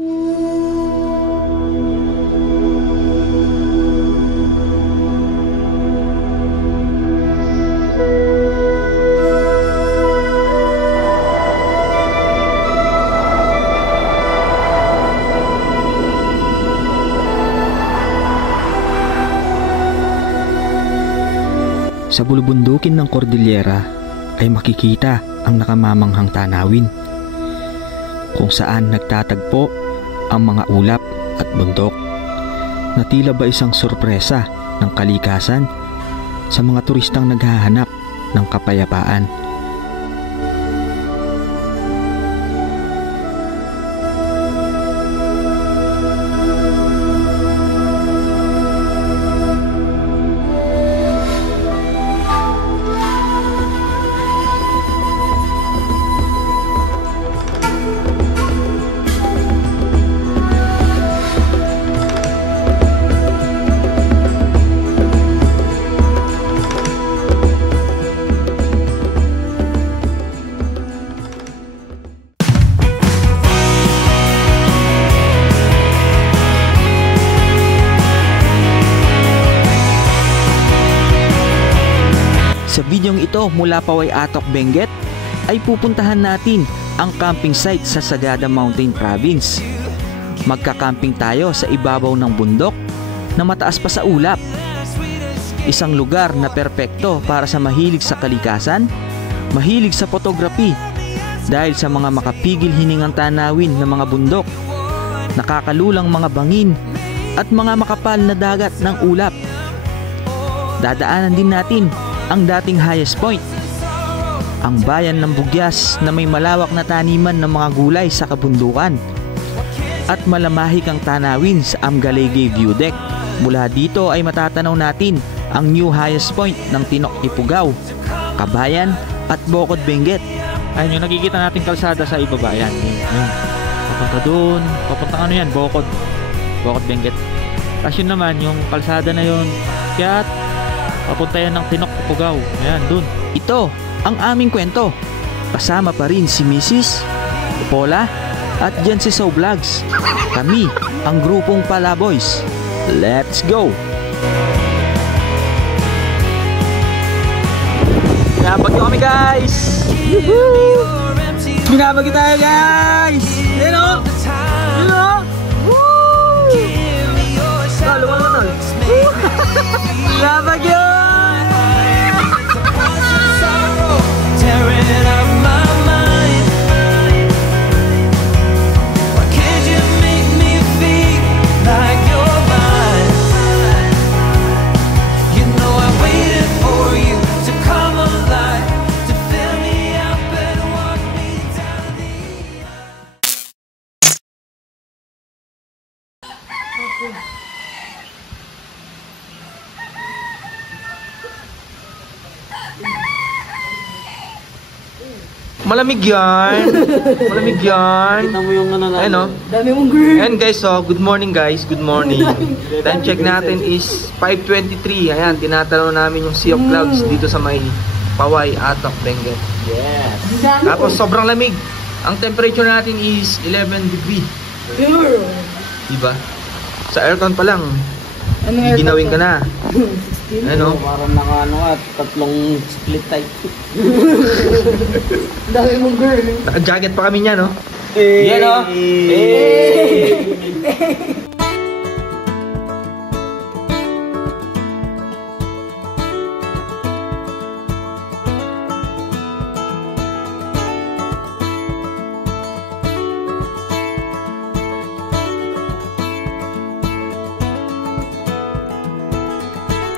Sa bulubundukin ng Cordillera ay makikita ang nakamamanghang tanawin kung saan nagtatagpo ang mga ulap at bundok na tila ba isang sorpresa ng kalikasan sa mga turistang naghahanap ng kapayapaan. Sa bidyong ito mula Paway Atok, Benguet ay pupuntahan natin ang camping site sa Sagada Mountain Province. Magka-camping tayo sa ibabaw ng bundok na mataas pa sa ulap. Isang lugar na perpekto para sa mahilig sa kalikasan, mahilig sa photography dahil sa mga makapigil hiningang tanawin ng mga bundok, nakakalulang mga bangin at mga makapal na dagat ng ulap. Dadaanan din natin ang dating highest point, ang bayan ng Bugyas na may malawak na taniman ng mga gulay sa kabundukan at malamahik ang tanawin sa Amgalegay View Deck. Mula dito ay matatanaw natin ang new highest point ng Tinok Ifugao, Kabayan at Bocod, Benguet. Ayun yung nakikita natin kalsada sa ibabayan. Ayun. Papunta doon, papunta ano yan, Bocod, Benguet. Tapos yun naman, yung kalsada na yun, kaya papunta yan ng Tinok Ifugao. Ayan, dun. Ito ang aming kwento. Kasama pa rin si Mrs. Pola at Jensi So Vlogs. Kami ang grupong Palaboys. Let's go! Binabagyo kami, guys! Woohoo! Binabagyo tayo, guys! Ayan o! Ayan o! Woo! Talo mo naman, tol! Binabagyo! Malamig yan. Malamig yan. Kita mo yung ano na. Ano? Dami mong girl. Ayan guys, so good morning guys. Good morning. Time check natin is 5:23. Ayan, tinatanaw namin yung Sea of Clouds dito sa may Paway Atok, Benguet. Yes. Tapos sobrang lamig. Ang temperature natin is 11 degree. Pure. Diba? Sa aircon pa lang. Anong Ginawin ka na. Ano? Parang naka at tatlong split type. Dami mong girl. Naka-jacket pa kami niya, no? Yan o.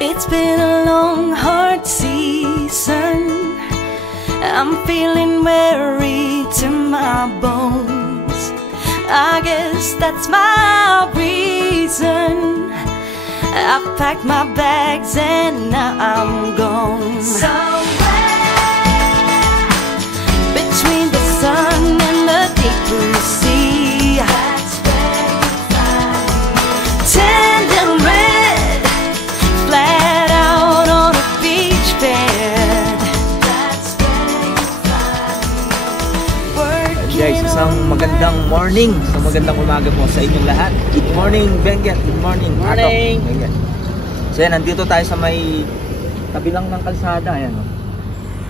It's been a long, hard season. I'm feeling weary to my bones. I guess that's my reason. I've packed my bags and now I'm gone. Somewhere between the sun and the deep blue sea. That's where you find me. Tender red, flat out on a beach bed. That's where you find me. Guys, isang magandang magandang morning. So magandang umaga po sa inyong lahat. Good morning, Benguet. Good morning, Morning. Atok, Benguet. So yan, nandito tayo sa may tabi lang ng kalsada. Ayan, oh.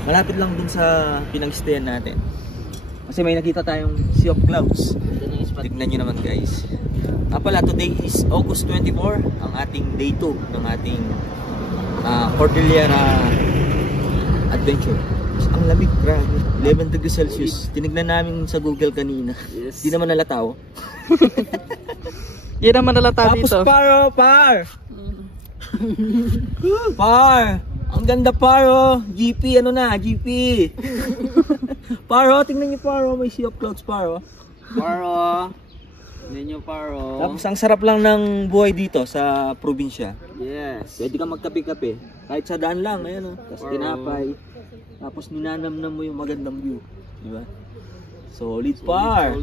Malapit lang dun sa pinag-stayan natin. Kasi may nakita tayong sea of clouds. Tignan nyo naman guys. Pala, today is August 24, ang ating day 2 ng ating Cordillera Adventure. Ang lamig, grabe. 11 degrees Celsius. Tinignan namin sa Google kanina. Di naman nalataw. Yan naman nalata Tapos dito. par! Par! Ang ganda paro. GP, ano na? GP. Paro, tingnan niyo paro. May sea of clouds paro. Paro. Ninyo paro. Tapos ang sarap lang ng buhay dito sa probinsya. Yes. Pwede kang magkape-kape. Kahit sa daan lang, ayan o. Tapos Paro. tinapay. Tapos ninanamnam mo yung magandang view. Diba? Solid par.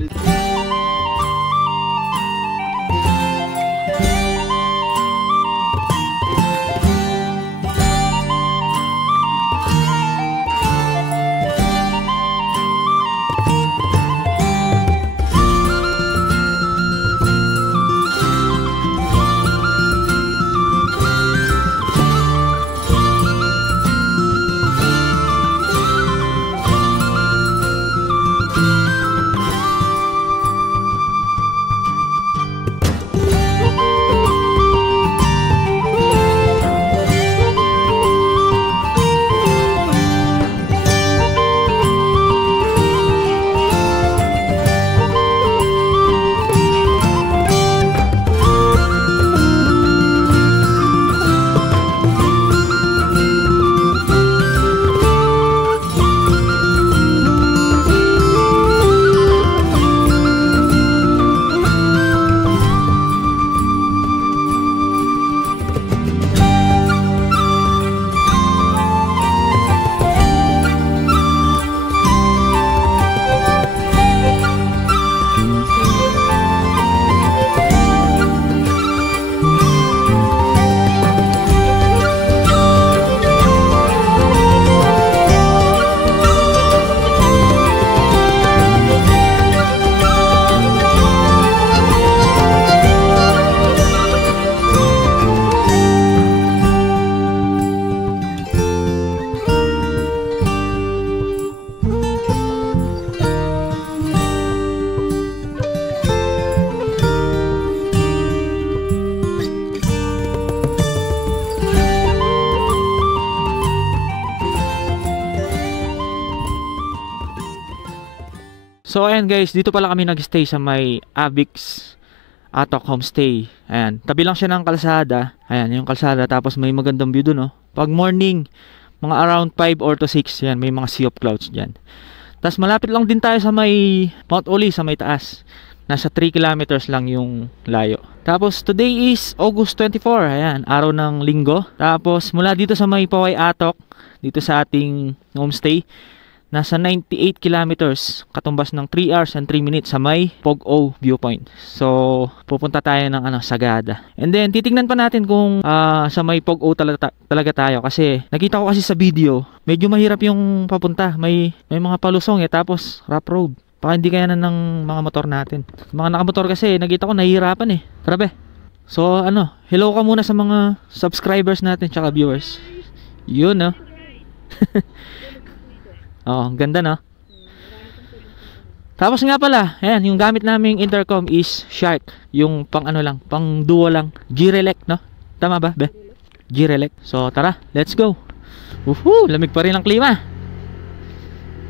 So ayan guys, dito pala kami nag-stay sa may Avix Atok Homestay. Ayan, tabi lang siya ng kalsada. Ayan, yung kalsada, tapos may magandang view dun, oh. Pag morning, mga around 5 or to 6, yan, may mga sea of clouds dyan. Tapos malapit lang din tayo sa may Mount Oli, sa may taas. Nasa 3 kilometers lang yung layo. Tapos today is August 24, ayan, araw ng linggo. Tapos mula dito sa may Paway Atok, dito sa ating homestay, nasa 98 kilometers, katumbas ng 3 hours and 3 minutes sa may Pog-O viewpoint. So, pupunta tayo ng Sagada. And then, titignan pa natin kung sa may Pog-O talaga tayo. Kasi, nakita ko kasi sa video, medyo mahirap yung papunta. May mga palusong tapos rough road. Baka hindi kaya na ng mga motor natin. Mga nakamotor kasi, nakita ko nahihirapan Grabe. So, hello ka muna sa mga subscribers natin tsaka viewers. Yun, oh, ganda no? Tapos nga pala, ayan, yung gamit naming intercom is Shark. Yung pang pang duo lang. G-Relec, no? Tama ba, be? G-Relec. So, tara, let's go. Woohoo! Lamig pa rin ang klima.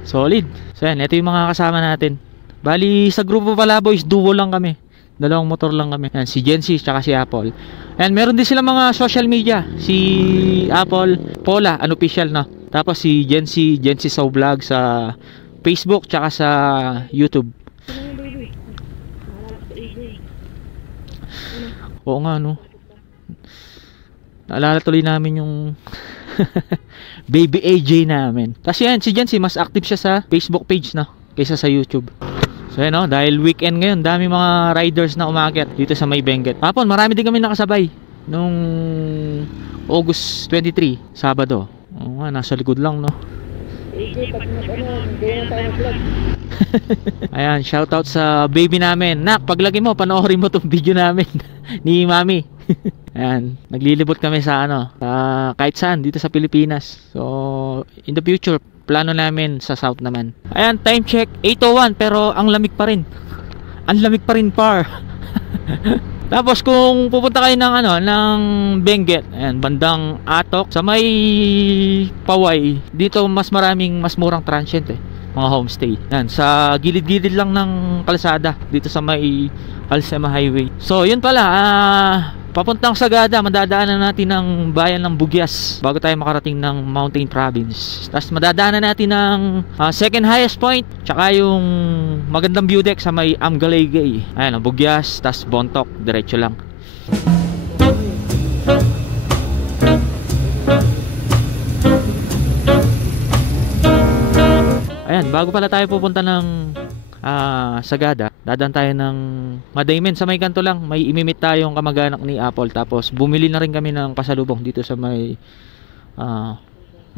Solid. So, ayan, ito yung mga kasama natin. Bali, sa grupo pala boys, duo lang kami. Dalawang motor lang kami. Ayan, si Jency, tsaka si Apple. And meron din sila mga social media. Si Apple, Paula, unofficial, no? Tapos si Jency Soul Vlog sa Facebook tsaka sa YouTube. Oo nga, no? Naalala tuloy namin yung baby AJ namin. Kasi yan, si Jency mas active siya sa Facebook page, no? Kaysa sa YouTube. So yan, no? Dahil weekend ngayon, dami mga riders na umakyat dito sa may Benguet. Hapon, marami din kami nakasabay nung August 23, Sabado. Oo nga, nasa likod lang, no? Ayan, shoutout sa baby namin. Nak, paglagi mo, panoorin mo tong video namin ni Mami. Ayan, naglilibot kami sa kahit saan dito sa Pilipinas. So, in the future, plano namin sa South naman. Ayan, time check 8:01 pero ang lamig pa rin. Ang lamig pa rin, par. Tapos kung pupunta kayo ng Benguet, ayan, bandang Atok, sa may Paway, dito mas murang transient mga homestay. Yan, sa gilid-gilid lang ng kalsada dito sa may Alsema Highway. So, yun pala, papuntang Sagada, madadaanan natin ng bayan ng Bugyas bago tayo makarating ng Mountain Province. Tapos madadaanan natin ng second highest point, tsaka yung magandang view deck sa may Amgalegay. Ayan, ang Bugyas, tapos Bontok, diretso lang. Ayan, bago pala tayo pupunta ng Sagada, dadaan tayo ng Madaymen. Sa may kanto lang, may imimit tayong kamag-anak ni Apple. Tapos bumili na rin kami ng pasalubong dito sa may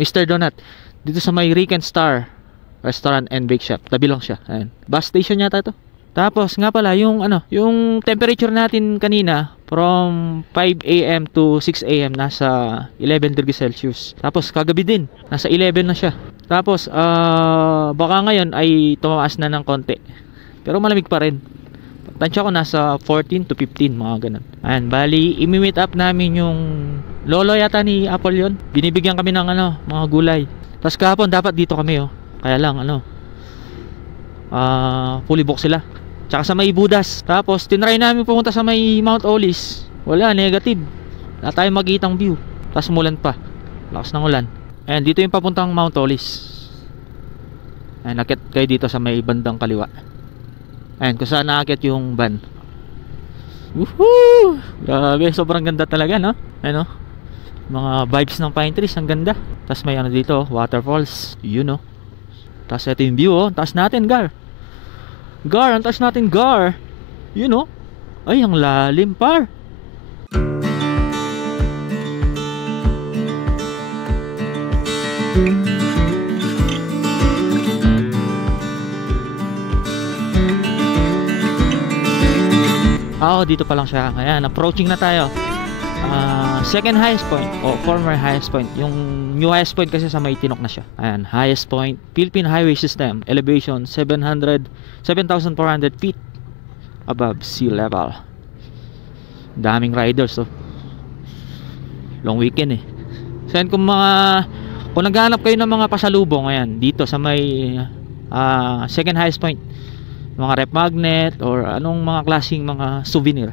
Mr. Donut, dito sa may Rick and Star Restaurant and Bake Shop. Tabi lang siya. Ayan. Bus station yata to. Tapos nga pala, yung temperature natin kanina from 5 AM to 6 AM nasa 11 degrees Celsius. Tapos kagabi din, nasa 11 na siya. Tapos baka ngayon ay tumaas na ng konti, pero malamig pa rin. Tansya ko nasa 14 to 15, mga ganun. Ayan, bali imi-meet up namin yung lolo yata ni Apple yon. Binibigyan kami ng mga gulay. Tapos kahapon dapat dito kami kaya lang fully booked sila. Tsaka sa may Budas. Tapos tinry namin pumunta sa may Mount Olis. Wala, negative. Wala tayong makitang view. Tapos umulan pa, lakas ng ulan. Ayan, dito yung papuntang Mount Olis. Ayan, nakit kayo dito sa may bandang kaliwa. Ayan, kung saan nakakit yung van. Woohoo! Grabe, sobrang ganda talaga, no? Ayan, mga vibes ng pine trees, ang ganda. Tapos may dito, waterfalls. Yun, Tapos ito yung view, taas natin, Gar. Gar, ang taas natin, Gar. Yun, ay, ang lalim, par. Dito pa lang siya. Ayan, approaching na tayo. Second highest point o former highest point. Yung new highest point kasi sa may Tinok na siya. Ayan, highest point, Philippine Highway System, elevation 7,400 feet above sea level. Daming riders, long weekend So yan, kung naghahanap kayo ng mga pasalubong, ayan, dito sa may second highest point, mga rep magnet or anong mga klaseng mga souvenir.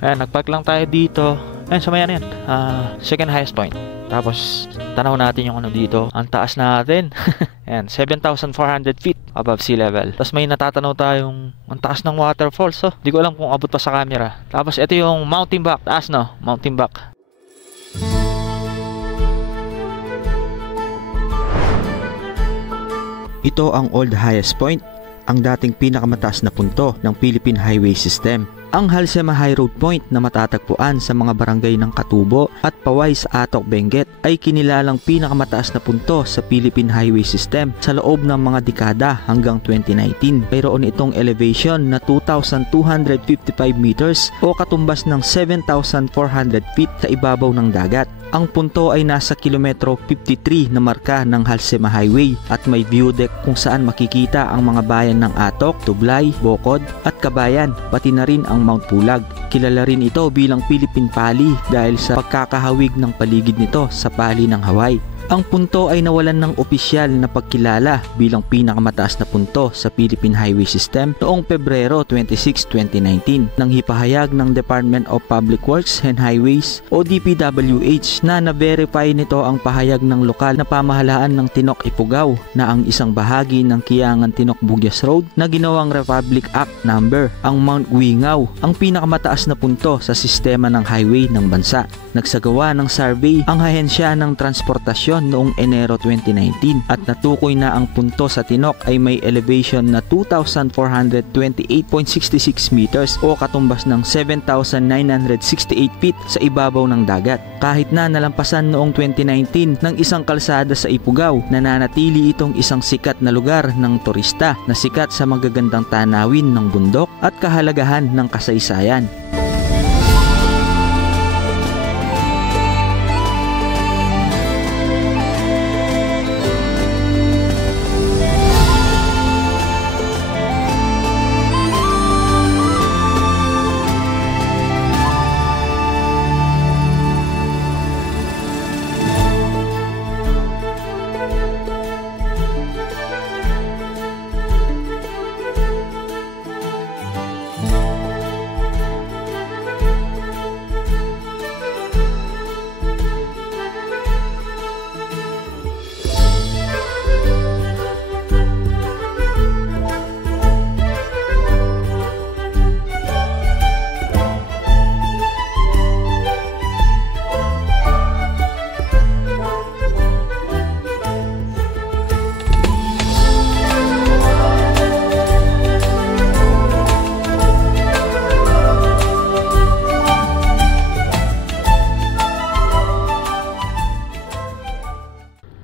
Ayan, nagpark lang tayo dito. Ayan, sa may yan, second highest point. Tapos tanaw natin yung dito. Ang taas natin. Ayan, 7,400 feet above sea level. Tapos may natatanaw tayong ang taas ng waterfalls. Di ko alam kung abot pa sa camera. Tapos ito yung Mountain Back. Taas, Mountain Back. Ito ang old highest point, ang dating pinakamataas na punto ng Philippine Highway System. Ang Halsema High Road Point na matatagpuan sa mga barangay ng Katubo at Paway sa Atok, Benguet ay kinilalang pinakamataas na punto sa Philippine Highway System sa loob ng mga dekada hanggang 2019. Mayroon itong elevation na 2,255 meters o katumbas ng 7,400 feet sa ibabaw ng dagat. Ang punto ay nasa kilometro 53 na marka ng Halsema Highway at may view deck kung saan makikita ang mga bayan ng Atok, Tublay, Bokod at Kabayan, pati na rin ang Mount Pulag. Kilala rin ito bilang Philippine Pali dahil sa pagkakahawig ng paligid nito sa pali ng Hawaii. Ang punto ay nawalan ng opisyal na pagkilala bilang pinakamataas na punto sa Philippine Highway System noong Pebrero 26, 2019 nang hipahayag ng Department of Public Works and Highways o DPWH na na-verify nito ang pahayag ng lokal na pamahalaan ng Tinok Ifugao na ang isang bahagi ng Kiangan Tinok Bugyas Road na ginawang Republic Act number, ang Mount Guingaw, ang pinakamataas na punto sa sistema ng highway ng bansa. Nagsagawa ng survey ang ahensya ng transportasyon construction noong Enero 2019 at natukoy na ang punto sa Tinok ay may elevation na 2,428.66 meters o katumbas ng 7,968 feet sa ibabaw ng dagat. Kahit na nalampasan noong 2019 ng isang kalsada sa Ifugao, nananatili itong isang sikat na lugar ng turista na sikat sa magagandang tanawin ng bundok at kahalagahan ng kasaysayan.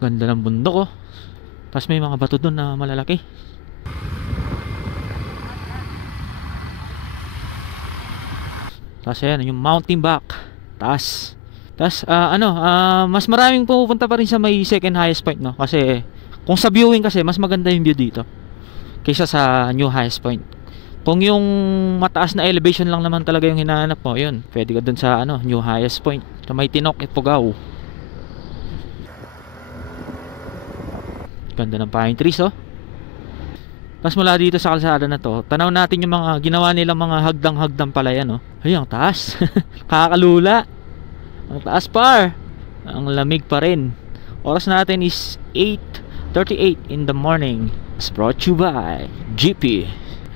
Ganda ng bundok, oh. Tapos may mga bato doon na malalaki. Tapos ayan, yung mountain back. Tapos mas maraming pupunta pa rin sa may second highest point, no? Kasi kung sa viewing kasi, mas maganda yung view dito kaysa sa new highest point. Kung yung mataas na elevation lang naman talaga yung hinahanap mo, yun, pwede ka dun sa new highest point sa may Tinok, Ifugao. Ganda ng pine trees, oh. Tapos mula dito sa kalsada na to, tanaw natin yung mga ginawa nilang mga hagdang-hagdang pala yan, oh. Ay, ang taas. Kakalula. Ang taas, par. Ang lamig pa rin. Oras natin is 8:38 in the morning. It's brought to you by GP.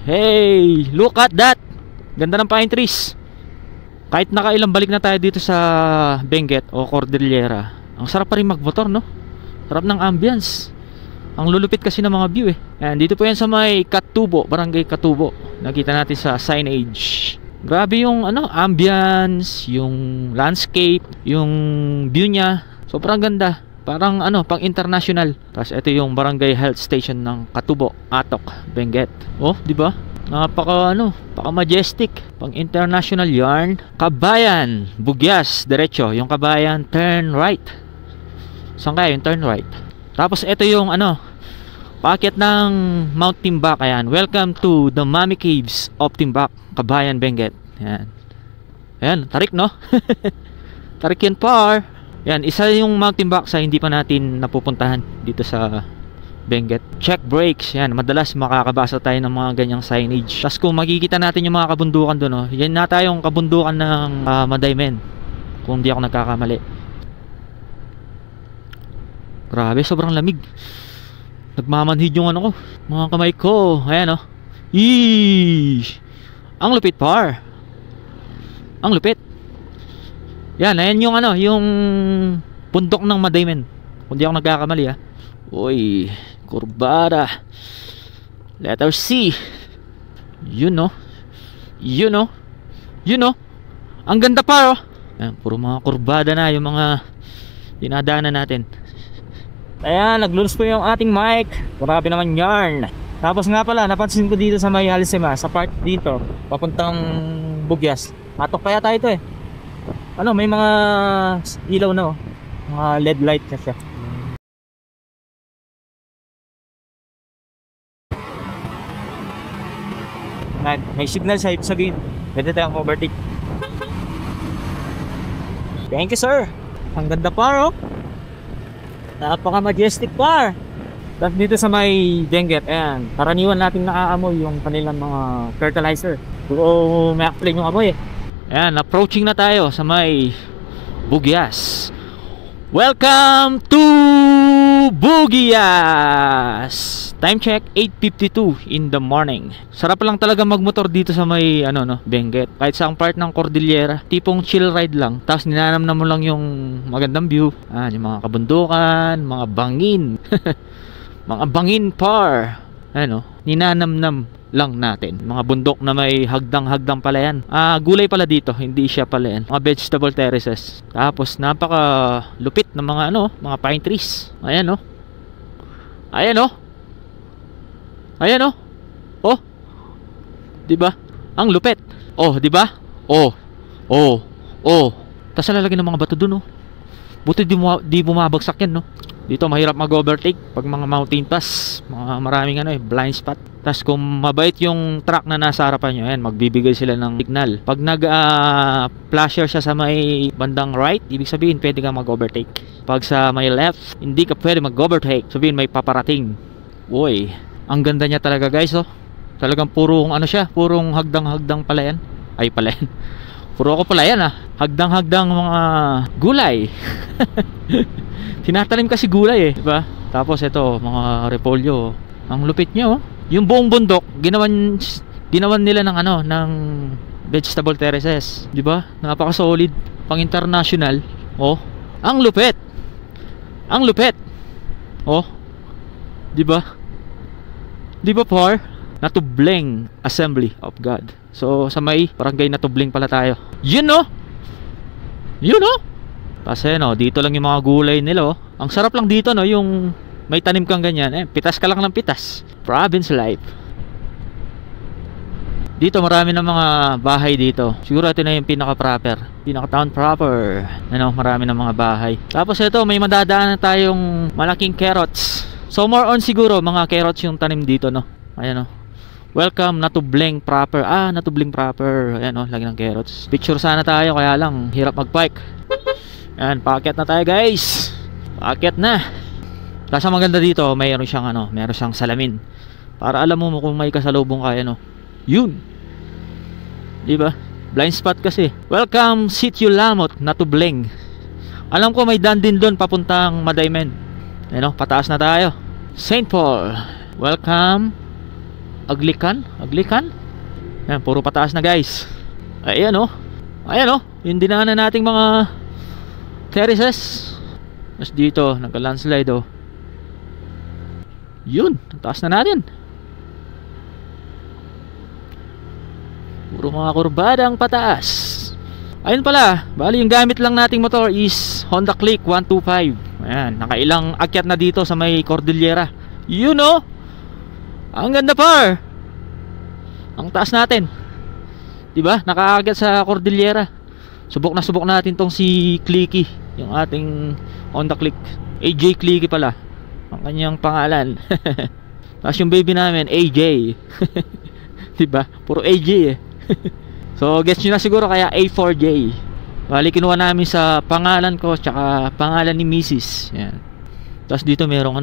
Hey, look at that. Ganda ng pine trees. Kahit nakailang balik na tayo dito sa Benguet o Cordillera, ang sarap pa rin magmotor, no? Sarap ng ambience. Ang lulupit kasi ng mga view, eh. Ayan, dito po yan sa may Katubo, Barangay Katubo. Nakita natin sa signage. Grabe yung ambience, yung landscape, yung view niya. Sobrang ganda. Parang pang international. Tapos ito yung Barangay Health Station ng Katubo, Atok, Benguet. Oh, di ba? Napaka majestic. Pang international yarn. Kabayan, Bugyas, diretso. Yung Kabayan, turn right. Saan kaya yung turn right? Tapos ito yung paakyat ng Mount Timbak. Ayan, welcome to the Mami Caves of Timbak, Kabayan, Benguet. Ayan. Ayan, tarik, no? Tarik yan, par. Ayan, isa yung Mount Timbak sa hindi pa natin napupuntahan dito sa Benguet. Check brakes. Ayan, madalas makakabasa tayo ng mga ganyang signage. Tapos kung makikita natin yung mga kabundukan doon, no? Yan na tayong kabundukan ng Madaymen, kung di ako nagkakamali. Grabe, sobrang lamig. Nagmamanhid yung ko, mga kamay ko. Ayan, oh. Eesh! Ang lupit, par. Ang lupit. Yan, ayan yung yung bundok ng Madaymen, kung di ako nagkakamali, ha. Uy, kurbada. Letter C. You know. Ang ganda, par, oh. Ayan, puro mga kurbada na yung mga dinadaanan natin. Ayan, nag-loose po yung ating mic. Grabe naman yarn. Tapos nga pala, napansin ko dito sa may Halisema, sa part dito, papuntang Bugyas. Atok kaya tayo ito, eh. May mga ilaw na, oh. Mga LED light kasi. May signal sa ibig sabihin. Pwede tayong overtake. Thank you, sir. Ang ganda, par, oh. Napaka majestic, par. Tapos dito sa may Benguet, ayan, karaniwan natin naaamoy yung kanilang mga fertilizer. So may flame yung amoy, eh. Ayan, approaching na tayo sa may Bugyas. Welcome to Bugyas. Time check 8:52 in the morning. Sarap lang talaga magmotor dito sa may Benguet. Kahit sa part ng Cordillera, tipong chill ride lang. Tapos ninanam mo lang yung magandang view. Yung mga kabundukan, mga bangin. Mga bangin par. Ninanamnam lang natin. Mga bundok na may hagdang-hagdang pala yan. Gulay pala dito, hindi siya pala yan. Mga vegetable terraces. Tapos napaka lupit ng mga mga pine trees. Ayan oh. 'Di ba? Ang lupit. Oh, 'di ba? Oh. Tapos lalagyan ng mga bato dun, Buti di bumabagsak yan, Dito mahirap mag-overtake pag mga mountain pass, mga maraming blind spot. Tapos kung mabait yung truck na nasa harapan nyo, magbibigay sila ng signal. Pag nag-flasher siya sa may bandang right, ibig sabihin pwede kang mag-overtake. Pag sa may left, hindi ka pwede mag-overtake, sabihin may paparating. Uy, ang ganda niya talaga, guys, Talagang purong purong hagdang-hagdang pala yan. Ay pala yan. Puro ako pala yan, hagdang-hagdang mga gulay. Tinatanim kasi gulay, diba? Tapos ito, mga repolyo. Ang lupit niya, Yung buong bundok, ginawan nila ng vegetable terraces, diba? Napaka-solid, pang-international. Ang lupit. Ang lupit. Diba? Diba, par? Natubleng Assembly of God. So sa may barangay Natubleng pala tayo. Yun, Kasi dito lang yung mga gulay nila, Ang sarap lang dito, yung may tanim kang ganyan, pitas ka lang ng pitas. Province life. Dito marami ng mga bahay dito. Siguro ito na yung pinaka-proper, pinaka-town proper. Marami ng mga bahay. Tapos ito, may madadaanan tayong malaking carrots. So more on siguro mga carrots yung tanim dito, Ayan, Welcome Natubleng proper. Natubleng proper. Ayan, lagi ng carrots. Picture sana tayo, kaya lang hirap mag-bike. Ayan, paakyat na tayo, guys. Paakyat na. Kasi maganda dito, mayroon siyang salamin. Para alam mo kung may kasalubong kaya, Yun. Diba? Blind spot kasi. Welcome Sitio Lamot, Natubleng. Alam ko may daan din doon papuntang Madaymen. Pataas na tayo. St. Paul. Welcome Aglican. Yan, puro pataas na, guys. Ayan, yung dinaanan nating mga terraces. Mas dito, nagka-landslide, Yun, taas na natin. Puro mga kurbadang pataas. Ayun pala, bali yung gamit lang nating motor is Honda Click 125. Ayan, nakailang akyat na dito sa may Cordillera. Yun, ang ganda, par. Ang taas natin. Diba? Nakaakyat sa Cordillera. Subok natin tong si Clicky, yung ating Honda Click. AJ Clicky pala ang kanyang pangalan. Tapos yung baby namin, AJ. Diba? Puro AJ, So guess nyo na siguro kaya A4J. Bali kinuha namin sa pangalan ko tsaka pangalan ni Mrs. Yan. Tapos dito merong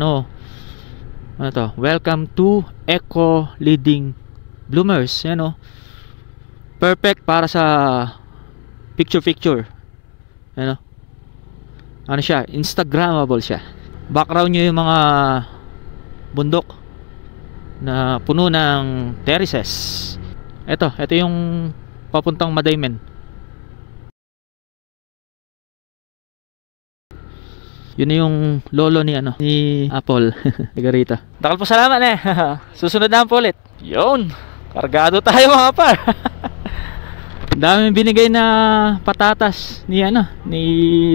welcome to Eco Leading Bloomers. Yan, perfect para sa picture. Ano siya, Instagrammable siya. Background nyo yung mga bundok na puno ng terraces. Ito yung papuntang Madaymen. Yun yung lolo ni Apple. Tigarita. Dakal po salamat, Susunod na po ulit. Yun, kargado tayo, mga par. Dami binigay na patatas ni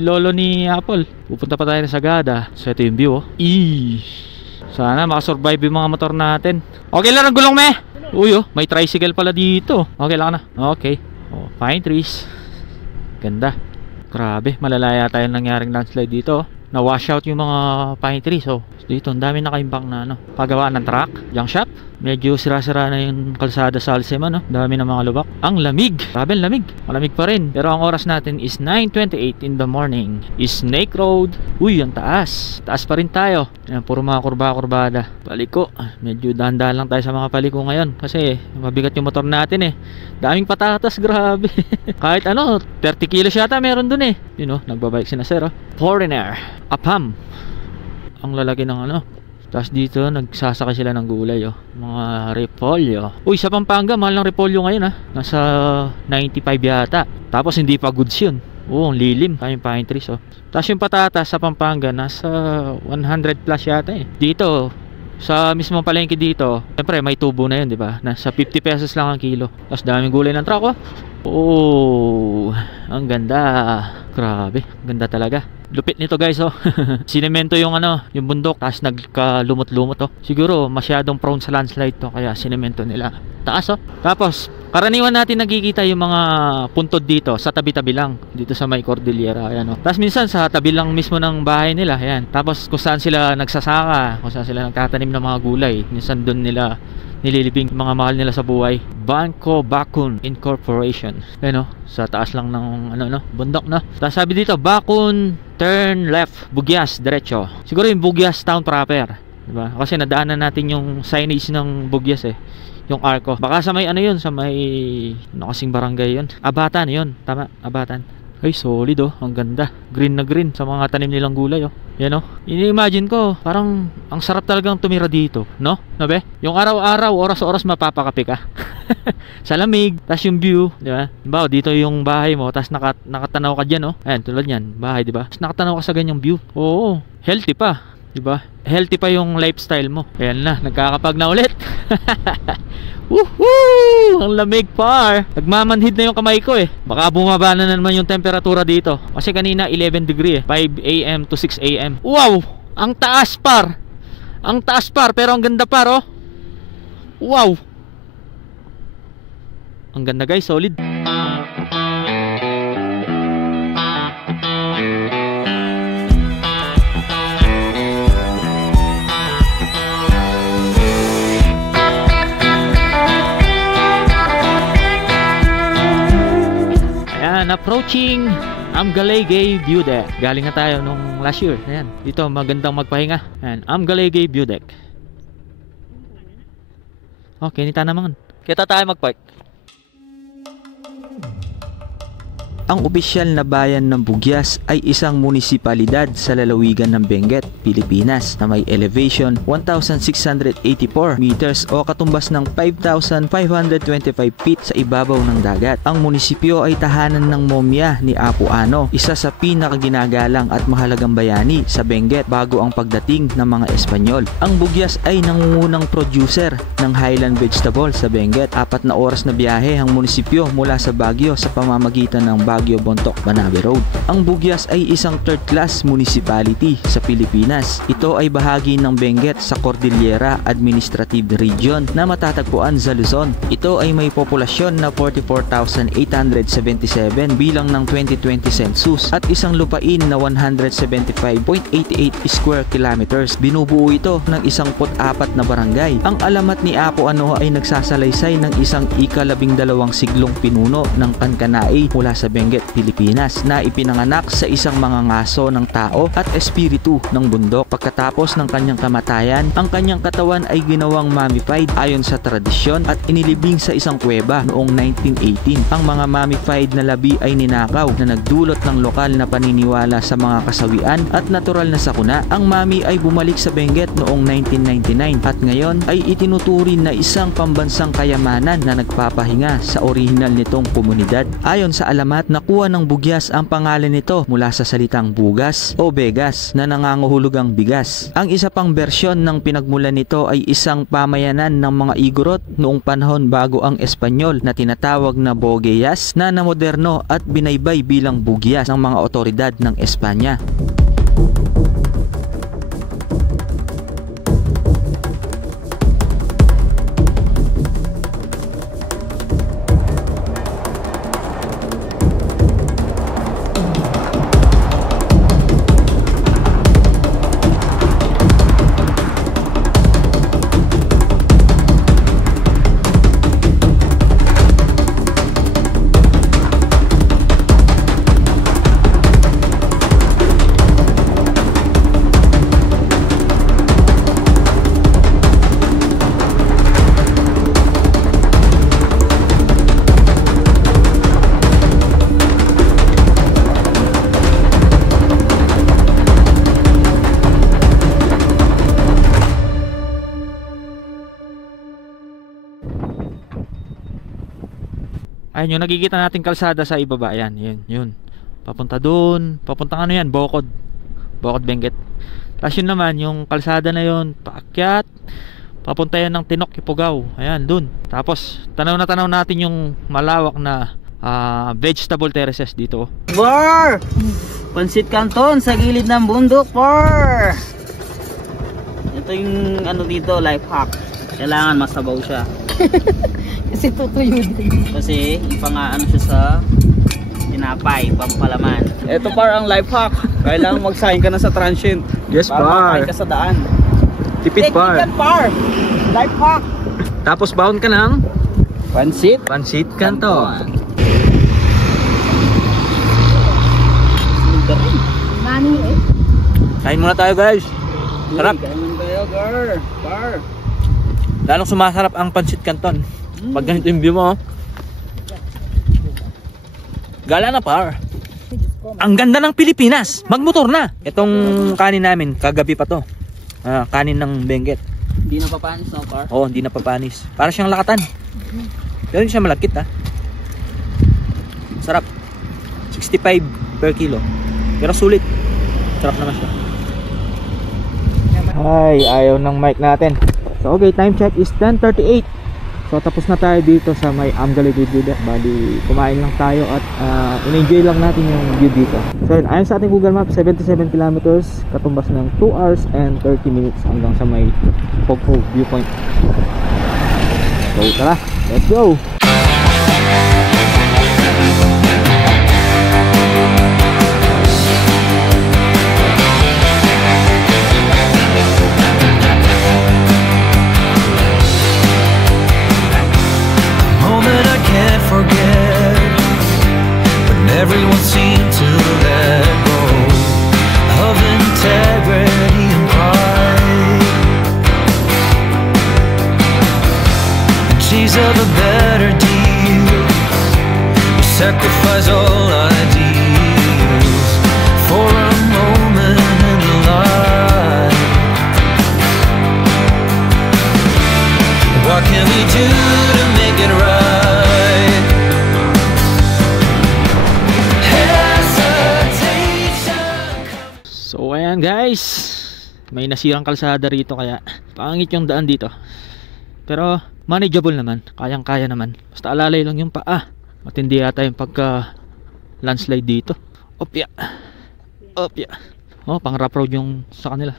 lolo ni Apple. Pupunta pa tayo sa Sagada. So ito yung view, Sana makasurvive yung mga motor natin. Okay lang ang gulong, Uy, may tricycle pala dito. Okay lang na. Okay. Pine trees. Ganda. Grabe, malalaya tayo nangyaring landslide dito. Na-wash out yung mga pine trees. So dito, ang dami nakaimbang na pagawaan ng truck, junk shop. Medyo sira-sira na yung kalsada sa Alcema, Dami na mga lubak. Ang lamig. Grabe, lamig. Malamig pa rin. Pero ang oras natin is 9:28 in the morning. Is Snake Road. Uy, ang taas. Taas pa rin tayo. Ayan, puro mga kurba-kurbada. Paliko. Medyo dahan-dahan lang tayo sa mga paliko ngayon. Kasi mabigat yung motor natin, Daming patatas, grabe. Kahit 30 kilos yata meron dun, Nagbabike si na sir, Foreigner. Apam. Ang lalaki ng Tapos dito nagsasaka sila ng gulay, oh. Mga repolyo. Uy, sa Pampanga mahal ng repolyo ngayon, nasa 95 yata. Tapos hindi pa goods yun. Oo, ang lilim. Kaming pine trees, oh. Tapos yung patatas sa Pampanga nasa 100 plus yata eh. Dito sa mismong palengke dito, siyempre may tubo na yun, di ba? Nasa 50 pesos lang ang kilo. Tapos daming gulay ng truck, oh. Oh, ang ganda. Grabe, ganda talaga. Lupit nito, guys, oh. Sinemento yung yung bundok, tapos nagkalumot-lumot, oh. Siguro masyadong prone sa landslide to, kaya sinemento nila. Taas, oh. Tapos karaniwan natin nakikita yung mga puntod dito sa tabi-tabi lang dito sa may Cordillera, ayan, oh. Tapos minsan sa tabi lang mismo ng bahay nila, ayan. Tapos kung saan sila nagsasaka, kung saan sila nagtatanim ng mga gulay, minsan doon nila nililibing mga mahal nila sa buhay. Banco Bacun Incorporation. Ayan, oh, sa taas lang ng bundok, no. Tapos sabi dito, Bacun, turn left, Bugyas, diretso. Siguro yung Bugyas town proper, diba? Kasi nadaanan natin yung signage ng Bugyas eh, yung arko. Baka sa may sa may kasing barangay yun, Abatan yun, tama, Abatan. Ay, solid, oh, ang ganda. Green na green sa mga tanim nilang gulay, oh. Yan, oh. Ini-imagine ko, parang ang sarap talagang tumira dito, no? Nabe? Yung araw-araw, oras-oras mapapakape ka. Sa lamig, tas yung view, di ba? Diba, dito yung bahay mo, tas nakatanaw ka dyan, oh. Ayan, tulad yan, bahay, di ba? Tas nakatanaw ka sa ganyang view. Oo, healthy pa, di ba? Healthy pa yung lifestyle mo. Ayan na, nagkakapag na ulit. Woohoo! Ang lamig, par. Nagmamanhid na yung kamay ko eh. Baka bumaba na naman yung temperatura dito. Kasi kanina 11 degree eh, 5 AM to 6 AM. Wow! Ang taas, par. Ang taas, par, pero ang ganda, par, oh. Wow! Ang ganda, guys, solid. Approaching Amgalegay View Deck. Galing na tayo nung last year. Ayan, dito magandang magpahinga. Ayan, Amgalegay View Deck. Okay, nita naman. Kita tayo magpark. Ang opisyal na bayan ng Bugyas ay isang munisipalidad sa lalawigan ng Benguet, Pilipinas na may elevation 1,684 meters o katumbas ng 5,525 feet sa ibabaw ng dagat. Ang munisipyo ay tahanan ng momya ni Apo Ano, isa sa pinakaginagalang at mahalagang bayani sa Benguet bago ang pagdating ng mga Espanyol. Ang Bugyas ay nangungunang producer ng highland vegetable sa Benguet. 4 na oras na biyahe ang munisipyo mula sa Baguio sa pamamagitan ng Baguio Bontoc Banawe Road. Ang Bugyas ay isang third-class municipality sa Pilipinas. Ito ay bahagi ng Benguet sa Cordillera Administrative Region na matatagpuan sa Luzon. Ito ay may populasyon na 44,877 bilang ng 2020 census at isang lupain na 175.88 square kilometers. Binubuo ito ng 14 na barangay. Ang alamat ni Apo Ano ay nagsasalaysay ng isang ika-12 siglong pinuno ng Kankanai mula sa Benguet, Pilipinas na ipinanganak sa isang mangangaso ng tao at espiritu ng bundok. Pagkatapos ng kanyang kamatayan, ang kanyang katawan ay ginawang mummified ayon sa tradisyon at inilibing sa isang kuweba noong 1918. Ang mga mummified na labi ay ninakaw na nagdulot ng lokal na paniniwala sa mga kasawian at natural na sakuna. Ang mummy ay bumalik sa Benguet noong 1999 at ngayon ay itinuturing na isang pambansang kayamanan na nagpapahinga sa orihinal nitong komunidad. Ayon sa alamat, nakuha ng Bugyas ang pangalan nito mula sa salitang bugas o begas na nanganguhulugang bigas. Ang isa pang bersyon ng pinagmulan nito ay isang pamayanan ng mga Igorot noong panahon bago ang Espanyol na tinatawag na Bogeyas na namoderno at binaybay bilang Bugyas ng mga otoridad ng Espanya. Ayun yung nakikita nating kalsada sa ibaba. Ayan, yun. Papunta doon, papuntang ano yan, Bocod Benguet. Tapos yun naman, yung kalsada na yun, paakyat, papunta yan ng Tinok, Ifugao. Ayan, doon. Tapos tanaw natin yung malawak na vegetable terraces dito. Par! Pansit Canton sa gilid ng bundok, par! Ito yung ano dito, life hack. Kailangan masabaw siya. Kasi tutuyo din. Kasi ipangaano siya sa tinapay, pampalaman. Ito par ang life hack. Kailangan mag-sign ka na sa transient. Yes, para makain ka sa daan. Tipid par. Par! Life hack! Tapos baon ka ng Pansit Canton. Nani eh. Kain muna tayo guys. Sarap. Ganun kayo, girl. Par! Lalong sumasarap ang Pansit Canton. Pag ganito yung view mo. Gala na par. Ang ganda ng Pilipinas. Magmotor na. Itong kanin namin, kagabi pa to. Kanin ng Benguet. Hindi na papanis, no, par? Oo, hindi na papanis. Para siyang lakatan. Pero hindi siya malagkit ha. Sarap. 65 per kilo. Pero sulit. Sarap naman siya. Ay, ayaw ng mic natin. So okay, time check is 10:38. So tapos na tayo dito sa may Amgalid Dudek. Bali, kumain lang tayo at in-enjoy lang natin yung view dito. So yun, ayon sa ating Google Maps, 77 kilometers, katumbas ng 2 hours and 30 minutes hanggang sa may Pogpog viewpoint. So tara, let's go! Everyone seemed to let go of integrity and pride. In chase of a better deal, we sacrifice all ideals for a moment in life. What can we do to make it right? So ayan guys, may nasirang kalsada rito kaya pangit yung daan dito. Pero manageable naman, kayang-kaya naman. Basta alalay lang yung paa. Matindi yata yung pagka landslide dito. Opya. Oh, pang rough road yung sa kanila.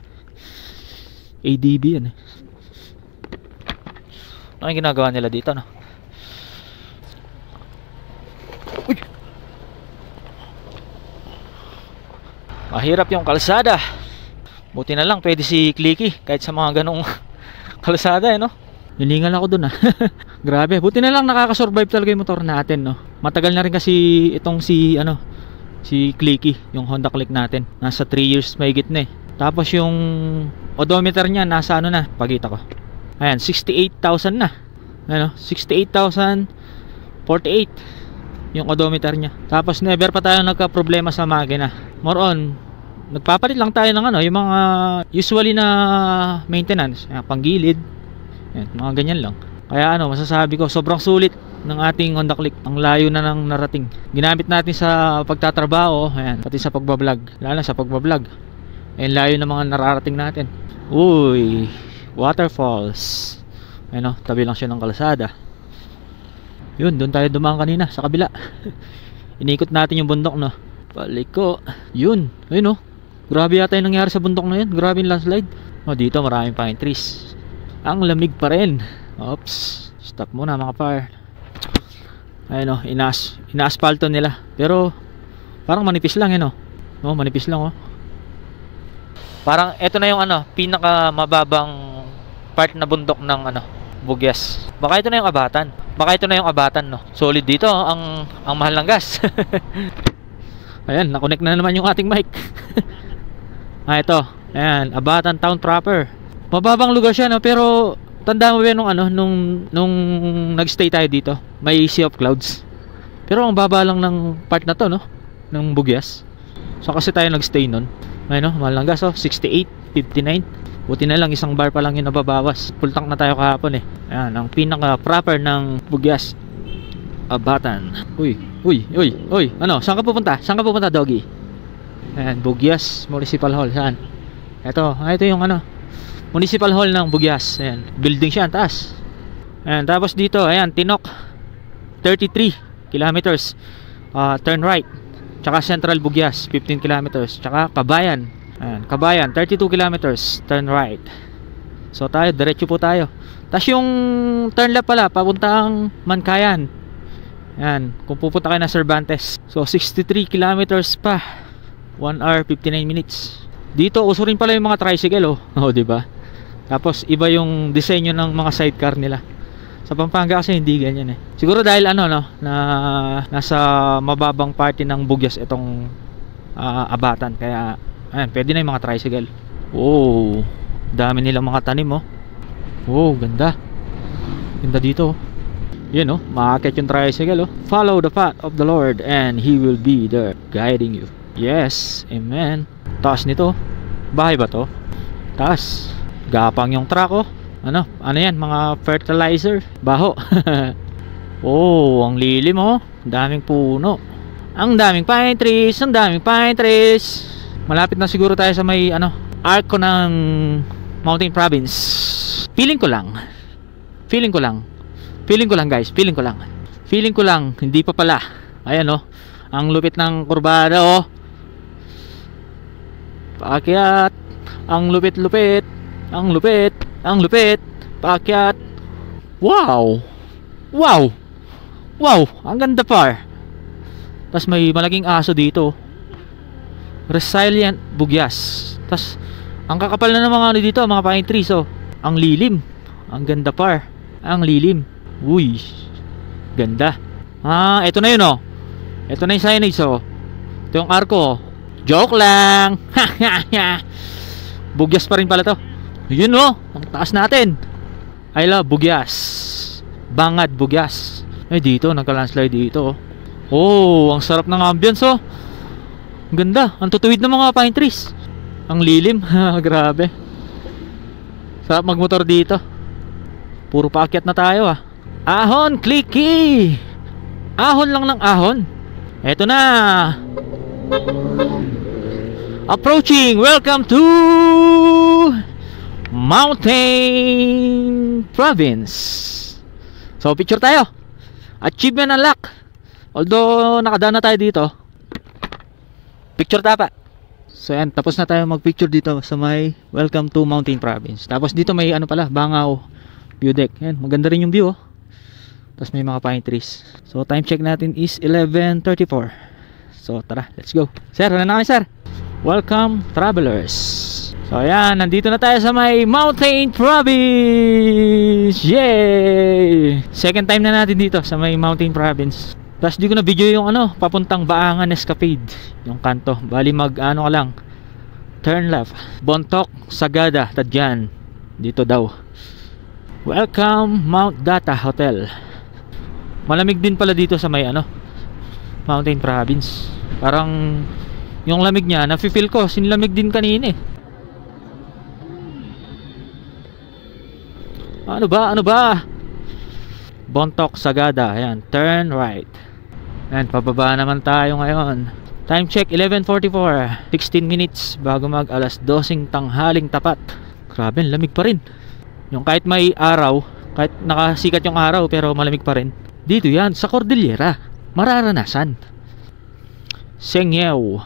ADB yan eh. Ano yung ginagawa nila dito, no? Uy! Mahirap yung kalsada. Buti na lang pwede si Clicky kahit sa mga ganong kalsada no. Nilingal ako dun Grabe, buti na lang nakakasurvive talaga yung motor natin no. Matagal na rin kasi itong si Clicky, yung Honda Click natin. Nasa 3 years mahigit na eh. Tapos yung odometer niya nasa ano na, pagita ko. Ayan, 68,000 na. Ano, 68,048 yung odometer niya. Tapos never pa tayo nagka-problema sa makina. More on, nagpapalit lang tayo ng ano, yung mga usually na maintenance, panggilid, mga ganyan lang. Kaya ano, masasabi ko, sobrang sulit ng ating Honda Click. Ang layo na ng narating. Ginamit natin sa pagtatrabaho, ayan, pati sa pagbablog. Lalo sa pagbablog. Ayan, layo na mga nararating natin. Uy, waterfalls. Ayan o, tabi lang siya ng kalsada. Yun, doon tayo dumaan kanina sa kabila. Inikot natin yung bundok no. Paliko. Yun, ayun oh. Grabe yata yung nangyari sa bundok na yun. Grabe yung landslide. Oh, dito maraming pine trees. Ang lamig pa rin. Oops. Stop muna mga par. Ayun oh, ina-asphalto nila. Pero parang manipis lang yun oh. Oh, manipis lang oh. Parang eto na yung ano, pinaka mababang part na bundok ng ano, Bugyas. Baka ito na yung Abatan. No. Solid dito ang mahal ng gas. Ayan, na-connect na naman yung ating mic. Ito. Ayan, Abatan Town proper. Mababang lugar siya no, pero tanda mo ba nung nag-stay tayo dito, may Sea of Clouds. Pero ang baba lang ng part na to no, ng Bugyas. So kasi tayo nag-stay nun. Ayun no, mahal ng gas oh, 68.59. Buti na lang isang bar pa lang yung nababawas. Full tank na tayo kahapon eh. Ayan, ang pinaka proper ng Bugyas. Abatan. Uy. Ano? Saan ka pupunta? Saan ka pupunta, doggy? Ayan, Bugyas Municipal Hall. Saan? Ito yung ano, Municipal Hall ng Bugyas. Ayan, building siya, ang taas. Ayan, tapos dito, ayan, Tinok 33 kilometers, turn right. Tsaka Central Bugyas 15 kilometers. Tsaka Kabayan, ayan, Kabayan 32 kilometers, turn right. So tayo, diretso po tayo. Tapos yung turn left pala, papuntang Mankayan. Ayan, kung pupunta kayo na Cervantes. So 63 kilometers pa, 1 hour 59 minutes. Dito uso rin pala yung mga tricycle, oh. Oh, di ba? Tapos iba yung disenyo ng mga sidecar nila. Sa Pampanga kasi hindi ganyan eh. Siguro dahil ano, no, na nasa mababang parte ng Bugyas itong Abatan, kaya ayan, pwede na yung mga tricycle. Oh, dami nilang mga tanim, oh. Oh, ganda. Ganda dito, oh. Yan, oh, maakit yung tricycle, oh. Follow the path of the Lord and He will be there guiding you. Yes, amen. Taas nito, bahay ba to? Taas. Gapang yung truck, oh. Ano yan, mga fertilizer, baho. Oh, ang lilim, oh. Daming puno. Ang daming pine trees, ang daming pine trees. Malapit na siguro tayo sa may ano, arco ng Mountain Province. Feeling ko lang guys, feeling ko lang, hindi pa pala. Ayan, oh, ang lupit ng kurbada, oh. Paakyat, ang lupit, paakyat. Wow, ang ganda par. Tas may malaking aso dito, Resilient Bugyas. Tas ang kakapal na ng mga ano dito, mga pine trees, oh. Ang lilim, ang ganda par, ang lilim. Uy, ganda. Ito na yun, oh. Ito na yung signage, oh. Ito yung arko, oh. Joke lang. Bugyas pa rin pala to. Yun, oh, ang taas natin. I love Bugyas. Bangad Bugyas. Dito, nagka-landslide dito, oh. Oh, ang sarap ng ambience, oh. Ganda, ang tutuwid ng mga pine trees. Ang lilim. Grabe. Sarap magmotor dito. Puro paakyat na tayo, ah. Ahon, clicky! Ahon lang ng ahon. Eto na. Approaching. Welcome to Mountain Province. So, picture tayo. Achievement unlock. Although, nakadaan na tayo dito. Picture tapa. So, yan. Tapos na tayo mag-picture dito sa may Welcome to Mountain Province. Tapos dito may ano pala, Bangaw view deck. Yan. Maganda rin yung view, oh. Tapos may mga pine trees. So time check natin is 11:34. So tara, let's go. Sir, ano na kami, sir? Welcome travelers. So ayan, nandito na tayo sa may Mountain Province. Yay! Second time na natin dito sa may Mountain Province. Tapos di ko na video yung ano, papuntang Baangan Escapade, yung kanto. Bali mag ano ka lang, turn left, Bontoc, Sagada, Tadyan. Dito daw. Welcome Mount Data Hotel. Malamig din pala dito sa may ano, Mountain Province. Parang yung lamig niya, nafe-feel ko sinlamig din kanina, eh. Ano ba? Bontoc, Sagada. Ayan, turn right. Ayan, pababa naman tayo ngayon. Time check 11:44. 16 minutes bago mag alas 12 tanghaling tapat. Grabe, lamig pa rin. Yung kahit may araw, kahit nakasikat yung araw, pero malamig pa rin. Dito yan, sa Cordillera, mararanasan. Sengyew.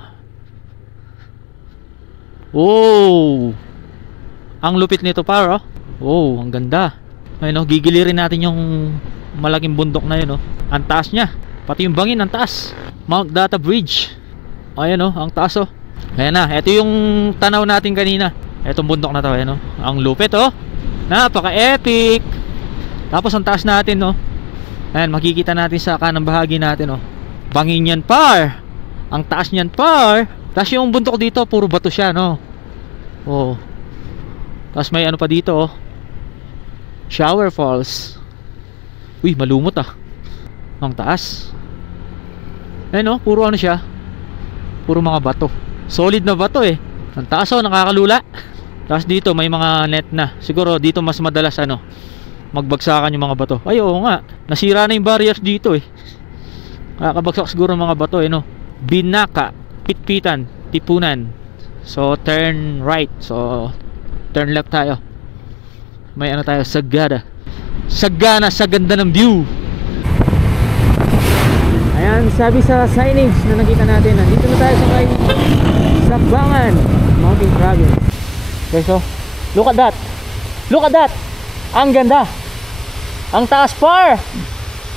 Oh, ang lupit nito, par, oh. Oh, ang ganda. Ayun, oh, gigilirin natin yung malaking bundok na yun, oh. Ang taas niya, pati yung bangin, ang taas. Mount Data Bridge. Ayun, oh, ang taas, oh. Ayan na, ito yung tanaw natin kanina. Etong bundok na to, ayan, oh. Ang lupit, oh. Napaka-epic. Tapos ang taas natin, oh. Ayan, makikita natin sa kanang bahagi natin, oh. Bangin yan, par. Ang taas niyan, par. Tapos yung bundok dito, puro bato siya, no. Oh. Tapos may ano pa dito, oh. Shower falls. Uy, malumot, ah. Ang taas. Ayan, oh, puro ano siya, puro mga bato. Solid na bato, eh. Ang taas, oh, nakakalula. Tapos dito may mga net na. Siguro dito mas madalas ano, magbagsakan yung mga bato. Ay, oo nga, nasira na yung barriers dito eh. Kakabagsak siguro ng mga bato eh, no? Binaka, Pitpitan, Tipunan. So turn right. So turn left tayo. May ano tayo, Sagada. Sagana sa ganda ng view. Ayan, sabi sa signage na nakita natin, nandito na tayo sa may Sabangan Mountain Province. Okay, so look at that. Look at that. Ang ganda. Ang taas par.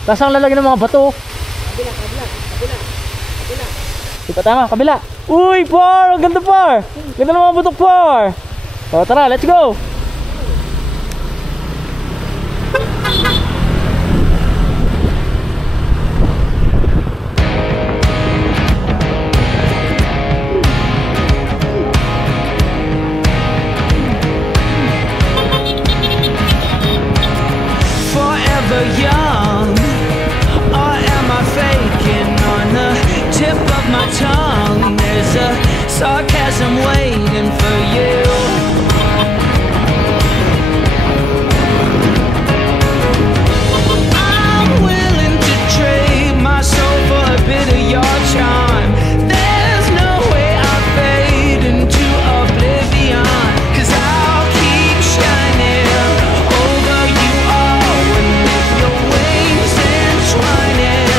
Tapos ang lalagyan ng mga bato. Kabila. Ito tama, kabila. Uy, par! Ang ganda, par! Ganda ng mga butok, par! So tara, let's go! Forever young, or am I faking? On the tip of my tongue, there's a sarcasm waiting for you. I'm willing to trade my soul for a bit of your charm. There's no way I'll fade into oblivion, 'cause I'll keep shining over you all. When if your wings entwining,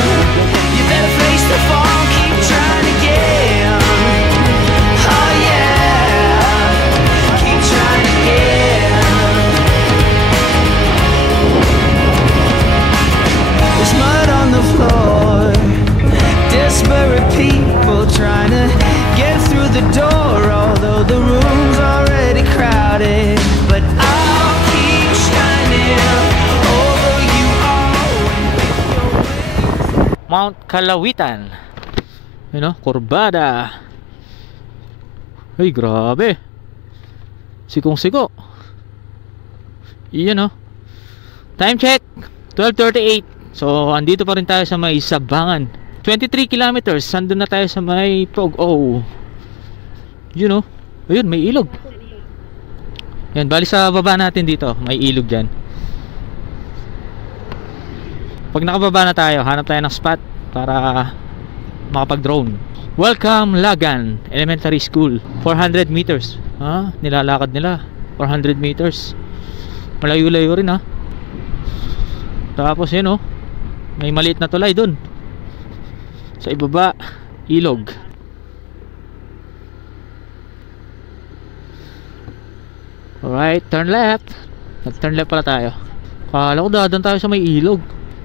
you better face the fall, keep trying again. Oh yeah, keep trying again. There's mud on the floor, desperate people trying to get through the door, although the room's already crowded. But I'll keep shining over you all. Mount Kalawitan. You know, kurbada. Ay, grabe. Sikong-siko. Iyan, no? Time check, 12:38. So, andito pa rin tayo sa may Sabangan. 23 kilometers. Sandun na tayo sa may Pog-o. You know, ayun, may ilog. Yan, bali sa baba natin dito, may ilog dyan. Pag nakababa na tayo, hanap tayo ng spot para makapag-drone. Welcome Lagan Elementary School. 400 meters. Ha? Nilalakad nila. 400 meters. Malayo-layo rin, ha. Tapos yun, oh, may maliit na tulay dun. Sa ibaba, ilog. Alright, turn left. Nag-turn left pala tayo. Kala ko dadaan tayo sa may ilog.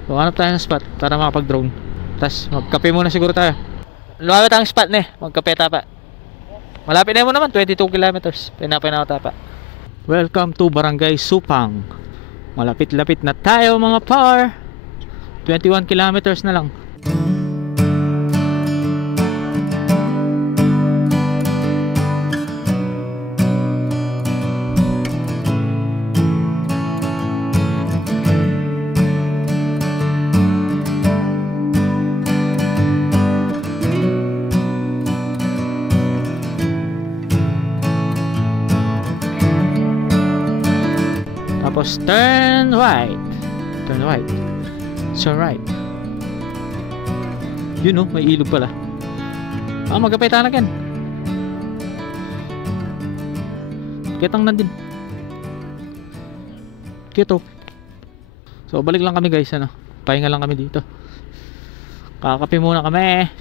So hanap tayo ng spot para makapag-drone. Tapos magkape muna siguro tayo. Lumapit ang spot ne, magkape tapa. Malapit na mo naman, 22 kilometers. Pinapay na ako tapa. Welcome to Barangay Supang. Malapit-lapit na tayo mga par. 21 kilometers na lang. Tapos turn right. Turn right. So right. Yun, no, may ilog pala. Magkapay tayo yan. Kitang nandin. Kito. So balik lang kami guys, ano. Pahinga lang kami dito. Kakape muna kami.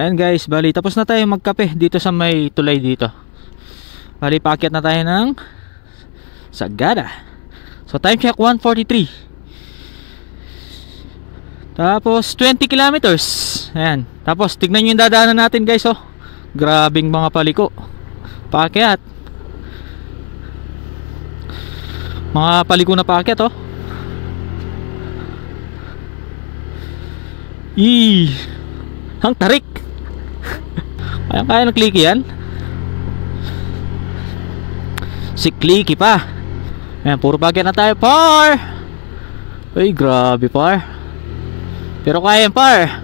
Ayan guys, bali tapos na tayo magkape dito sa may tulay dito. Bali paakyat na tayo ng Sagada. So time check 1:43. Tapos 20 kilometers. Ayan. Tapos tignan nyo yung dadaanan natin guys, oh. Grabing mga paliko. Paakyat. Mga paliko na paakyat, oh. Ang tarik. Kaya ng Clicky yan. Si Clicky pa. Ayan, puro paakyat na tayo, par. Ay, grabe, par. Pero kaya yan, par.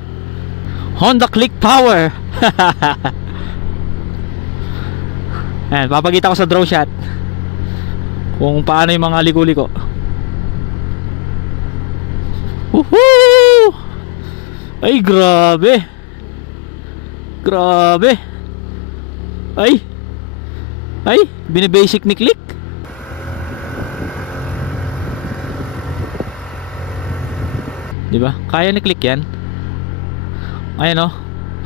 Honda Click Power. Ayan, papakita ko sa drone shot kung paano yung mga liko-liko. Woohoo! Ay, grabe. Grabe. Ay, binibasic ni Click. Diba? Kaya ni Click yan. Ayan, oh.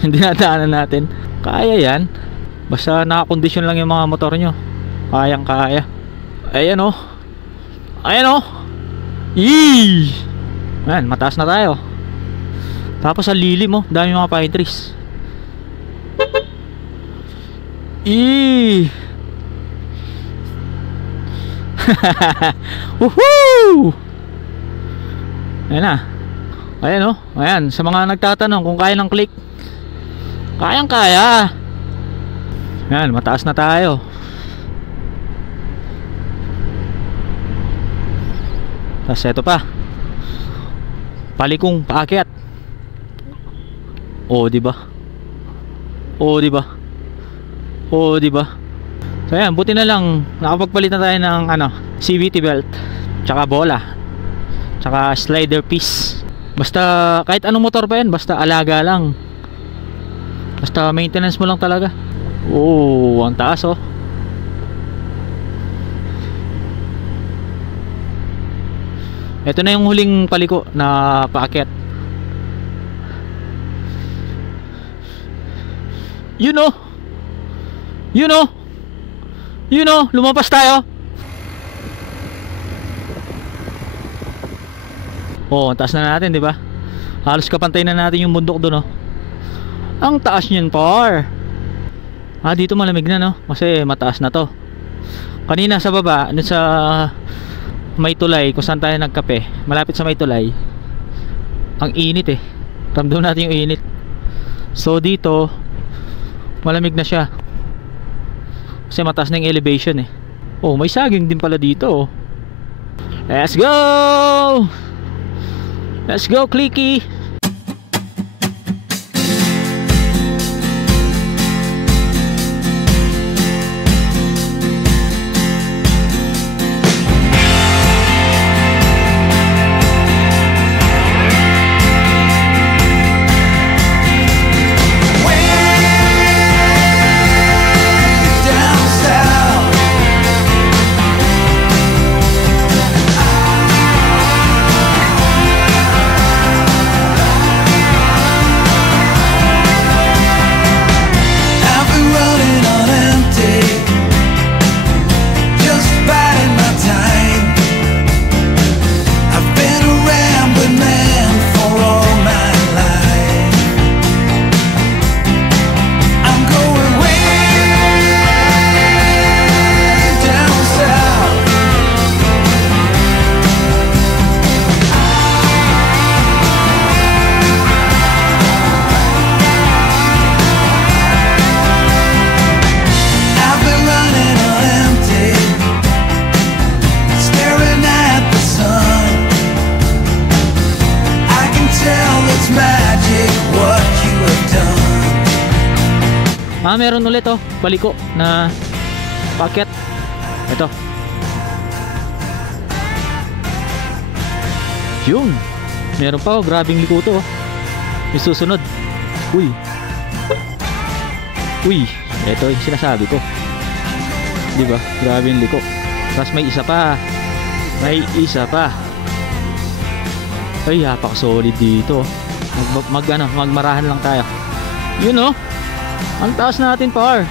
Hindi nadaanan natin. Kaya yan. Basta nakakondisyon lang yung mga motor nyo. Kayang kaya. Ayan, oh. Ayan, oh. Ayan, mataas na tayo. Tapos sa lilim, oh. Dami mga pine trees. Woohoo! Ayan na. Ayan, oh. Ayan, sa mga nagtatanong kung kaya ng Click, kayang kaya. Ayan, mataas na tayo. Tapos eto pa, palikong paakyat. Oh, diba? Oh, diba? Oh, diba? So ayan, buti na lang nakapagpalit na tayo ng CVT belt, tsaka bola, tsaka slider piece. Basta kahit anong motor pa yan, basta alaga lang. Basta maintenance mo lang talaga. Oh, ang taas, oh. Ito na yung huling paliko na paakyat. You know, lumampas tayo. Oh, ang taas na natin, di ba? Halos kapantay na natin yung bundok doon, oh. Ang taas niyan, par. Dito malamig na, no? Kasi mataas na to. Kanina sa baba, sa may tulay, kung saan tayo nagkape, malapit sa may tulay, ang init, eh. Ramdam natin yung init. So dito, malamig na siya. Kasi mataas na yung elevation, eh. Oh, may saging din pala dito, oh. Let's go! Let's go, Clicky! Meron ulit, oh, paliko na paakyat. Ito. Yun. Meron pa, oh, grabing liko to, oh. May susunod. Uy. Ito yung sinasabi ko. Diba? Grabing liko. Tapos may isa pa. Ay, hapak solid dito. Magmarahan lang tayo. Yun oh. Ang taas natin par.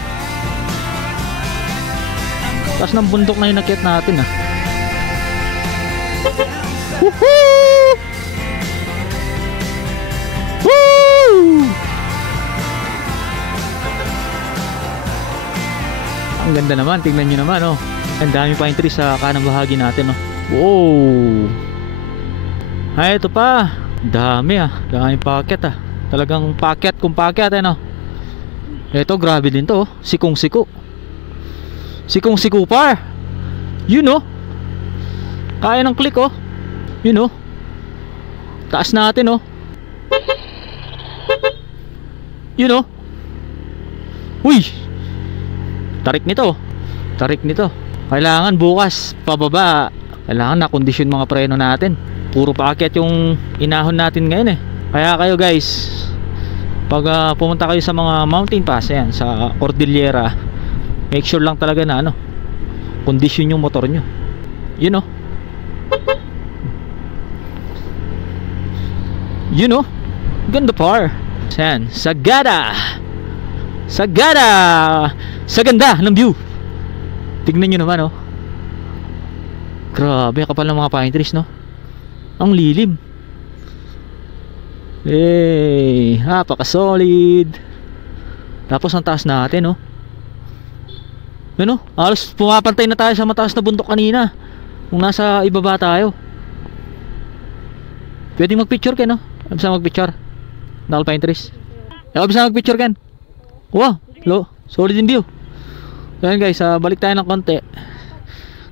Taas ng bundok na inakyat natin ah. Woohoo! Woo! Ang ganda naman, tingnan nyo naman oh. Ang dami pine trees sa kanang bahagi natin oh. Wow! Ay, ito pa. Dami ah. Daming packet ah. Talagang packet kung packet eh no. Ito grabe din to oh. Sikong-siko. Sikong-siko par. Yun oh. Kaya ng click oh. Yun oh. Taas natin oh. Yun oh. Uy. Tarik nito. Tarik nito. Kailangan bukas pababa. Kailangan na kondisyon mga preno natin. Puro paakyat yung inahon natin ngayon eh. Kaya kayo guys, pag pumunta kayo sa mga mountain pass yan, sa Cordillera, make sure lang talaga na ano, kondisyon yung motor nyo. Yun oh. Yun oh. Ganda par. Yan, Sagada. Sagada. Sa ganda ng view. Tignan nyo naman oh. Grabe, kapal ng mga pine trees no. Ang lilim. Hey, napaka solid. Tapos ang taas natin oh. Ano? Alos pumapantay na tayo sa mataas na bundok kanina. Kung nasa ibaba tayo. Pwede mag-picture Ken no? Bisa mag-picture. Nakal pine trees. Bisa mag-picture Ken. Wow, solid yung view. Yan guys, balik tayo ng konti.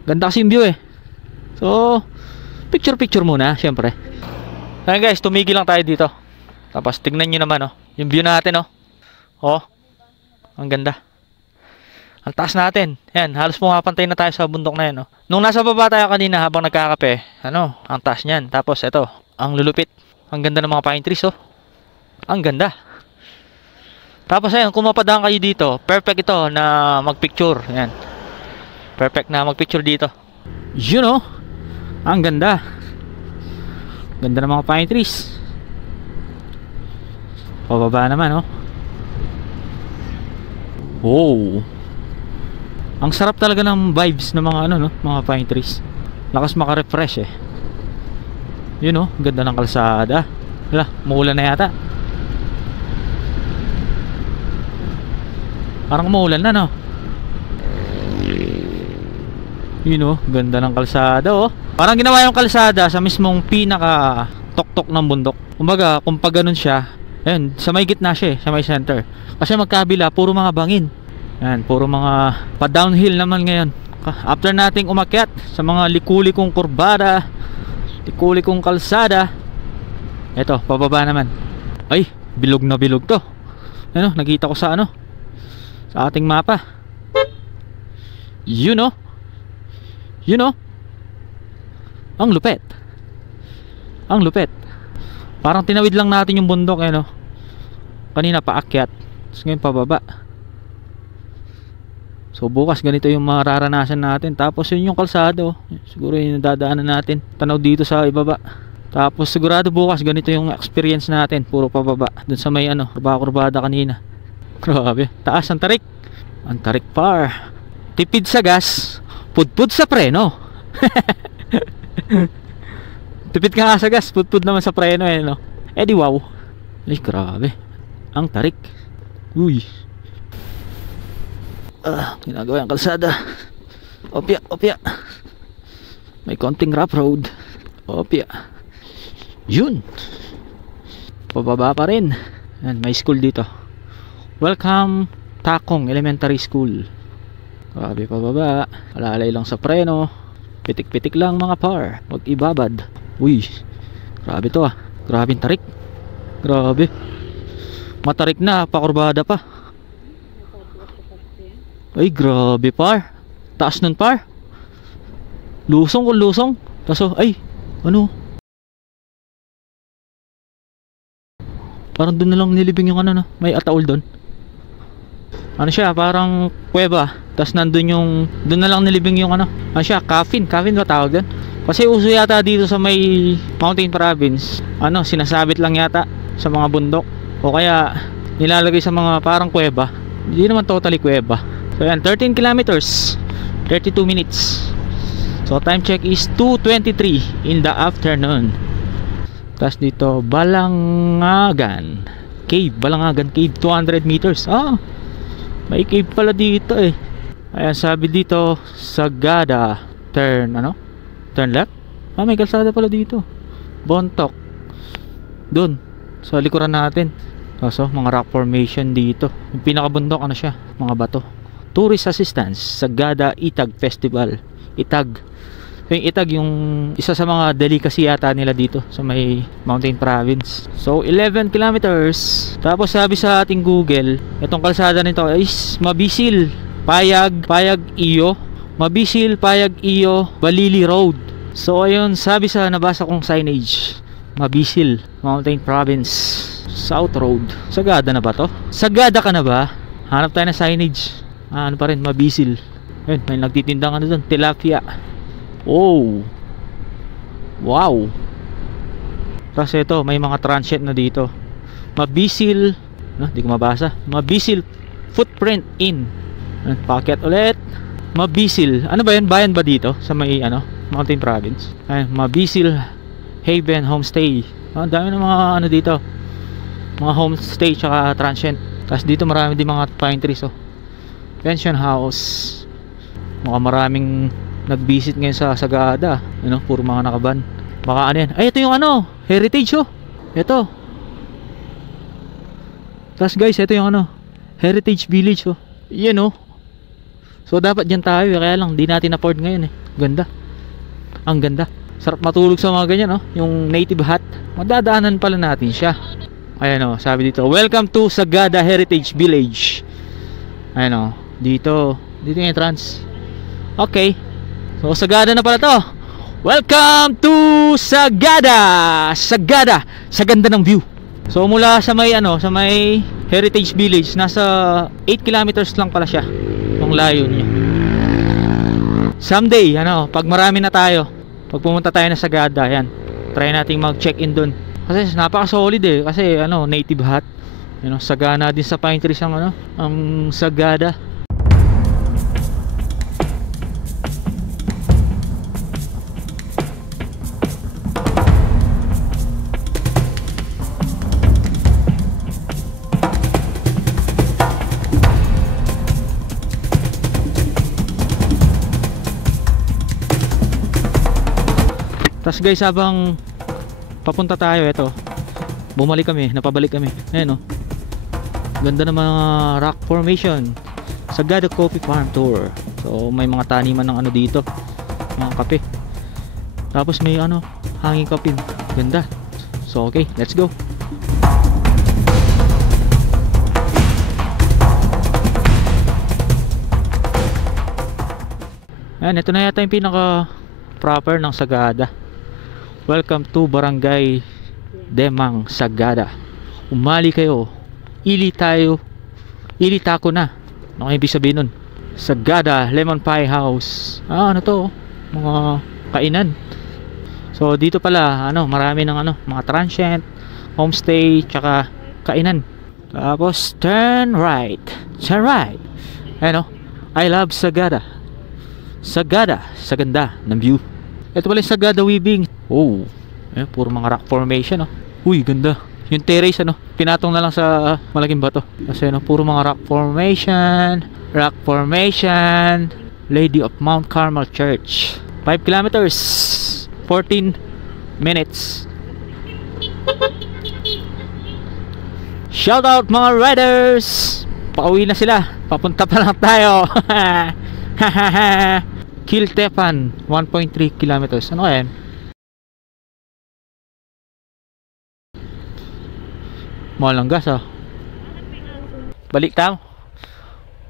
Ganda kasi yung view eh. So, picture muna, syempre. Ayan guys, tumigil lang tayo dito. Tapos tignan nyo naman oh, yung view natin oh. Oh, ang ganda. Ang taas natin. Yan, halos pumapantay na tayo sa bundok na yan oh. Nung nasa baba tayo kanina habang nagkakape, ano, ang taas nyan. Tapos ito, ang lulupit. Ang ganda ng mga pine trees oh. Ang ganda. Tapos ayun, kung mapadaan kayo dito, perfect ito na magpicture. Yan. Perfect na magpicture dito. You know, ang ganda. Ganda ng mga pine trees. Pababa naman oh. Wow. Ang sarap talaga ng vibes ng mga ano no, mga pine trees. Lakas maka-refresh eh. You know, ganda ng kalsada. Wala, muulan na yata. Parang umuulan na no. Yun oh, ganda ng kalsada oh. Parang ginawa yung kalsada sa mismong pinaka tuktok ng bundok. Kumbaga, kung pag ganun siya, ayun, sa may gitna siya eh, sa may center. Kasi magkabila, puro mga bangin. Yan, puro mga pa-downhill naman ngayon. After nating umakyat sa mga likuli-kong kurbada, likuli-kong kalsada, eto, pababa naman. Ay, bilog na bilog to. Ano, nakita ko sa ano, sa ating mapa. You know. You know. Ang lupet. Ang lupet. Parang tinawid lang natin yung bundok eh no. Kanina paakyat, tapos ngayon pababa. So bukas ganito yung mararanasan natin. Tapos yun yung kalsado. Siguro yung dadaanan natin. Tanaw dito sa ibaba. Tapos sigurado bukas ganito yung experience natin. Puro pababa. Dun sa may ano, kurbada kanina. Grabe. Taas ang tarik. Ang tarik par. Tipid sa gas, pudpud sa preno. Tipid ka nga sa gas, pudpud naman sa preno eh no. Eh di wow. Ay grabe. Ang tarik. Uy. Ginagawa yung kalsada. Opya, opya. May konting rough road. Opya. Yun. Pababa pa rin. Yan, may school dito. Welcome Takong Elementary School. Grabe pababa. Alalay lang sa preno. Pitik-pitik lang mga par. Wag ibabad. Uy. Grabe to ah. Grabe yung tarik. Grabe. Matarik na. Pakurbada pa. Ay grabe par. Taas nun par. Lusong kung lusong. Taso ay. Ano? Parang doon na lang nilibing yung ano no. May ataol doon. Ano siya, parang kuweba. Tapos nandun yung, doon na lang nilibing yung ano siya, coffin ba tawag doon? Kasi uso yata dito sa may mountain province, ano, sinasabit lang yata sa mga bundok. O kaya nilalagay sa mga parang kuweba. Hindi naman totally kuweba. So yan, 13 kilometers, 32 minutes. So time check is 2:23 in the afternoon. Tapos dito, Balangagan Cave, Balangagan Cave, 200 meters. May cave pala dito eh. Ayan, sabi dito, Sagada, turn left. May kalsada pala dito. Bontok. Doon, sa likuran natin. So, mga rock formation dito. Yung pinakabundok, siya? Mga bato. Tourist assistance, Sagada Itag Festival. Itag. Yung Itag, yung isa sa mga delicacy yata nila dito sa may Mountain Province. So 11 kilometers. Tapos sabi sa ating Google, itong kalsada nito is Mabisil, Payag Iyo, Mabisil, Payag Iyo, Balili Road. So ayun, sabi sa nabasa kong signage, Mabisil, Mountain Province, South Road. Sagada na ba to? Sagada ka na ba? Hanap tayo ng signage. Ano pa rin, Mabisil. Ayun, may nagtitindang doon, tilapia. Oh, wow. Tapos ito, may mga transient na dito. Mabisil, di ko mabasa. Mabisil Footprint Inn. Packet ulit. Mabisil, ano ba yan? Bayan ba dito? Sa may Mountain Province. Mabisil Haven Homestay. Ang dami ng mga dito, mga homestay tsaka transient. Tapos dito marami din mga pine trees. Pension house. Mukhang maraming nag-visit ngayon sa Sagada, puro mga nakaban. Baka yan. Ay, ito yung heritage ito. Tapos guys, ito yung heritage village yan So dapat dyan tayo, kaya lang di natin afford ngayon Ganda. Ang ganda. Sarap matulog sa mga ganyan yung native hut. Madadaanan pala natin siya. Ayan sabi dito, welcome to Sagada Heritage Village. Ayan dito yung entrance. Okay. So Sagada na pala to. Welcome to Sagada. Sagada, sa ganda ng view. So mula sa may sa may Heritage Village, nasa 8 kilometers lang pala siya. Yung layo niya. Someday, pag marami na tayo, pag pumunta tayo na Sagada, yan, try nating mag-check-in dun. Kasi napaka-solid kasi native hut. Sagana din sa pine trees ang Sagada. Tapos guys, habang papunta tayo, napabalik kami. Ayan ganda ng mga rock formation. Sagada Coffee Farm Tour. So may mga taniman ng dito, mga kape. Tapos may hanging kape. Ganda. So okay, let's go. Ayan, ito na yata yung pinaka proper ng Sagada. Welcome to Barangay Demang, Sagada. Umali kayo. Ili tako na. Ano ibig sabihin nun? Sagada Lemon Pie House. Mga kainan. So dito pala marami ng mga transient, homestay, tsaka kainan. Tapos turn right. I love Sagada. Sagada, sa ganda ng view. Ito pala yung Sagada Weaving. Puro mga rock formation Uy, ganda. Yung terrace pinatong na lang sa malaking bato. Kasi puro mga rock formation. Lady of Mount Carmel Church. 5 kilometers, 14 minutes. Shout out mga riders. Pauwi na sila. Papunta pa lang tayo. Kiltepan, 1.3 kilometers. Ano yan? Malanggas Balik tamo.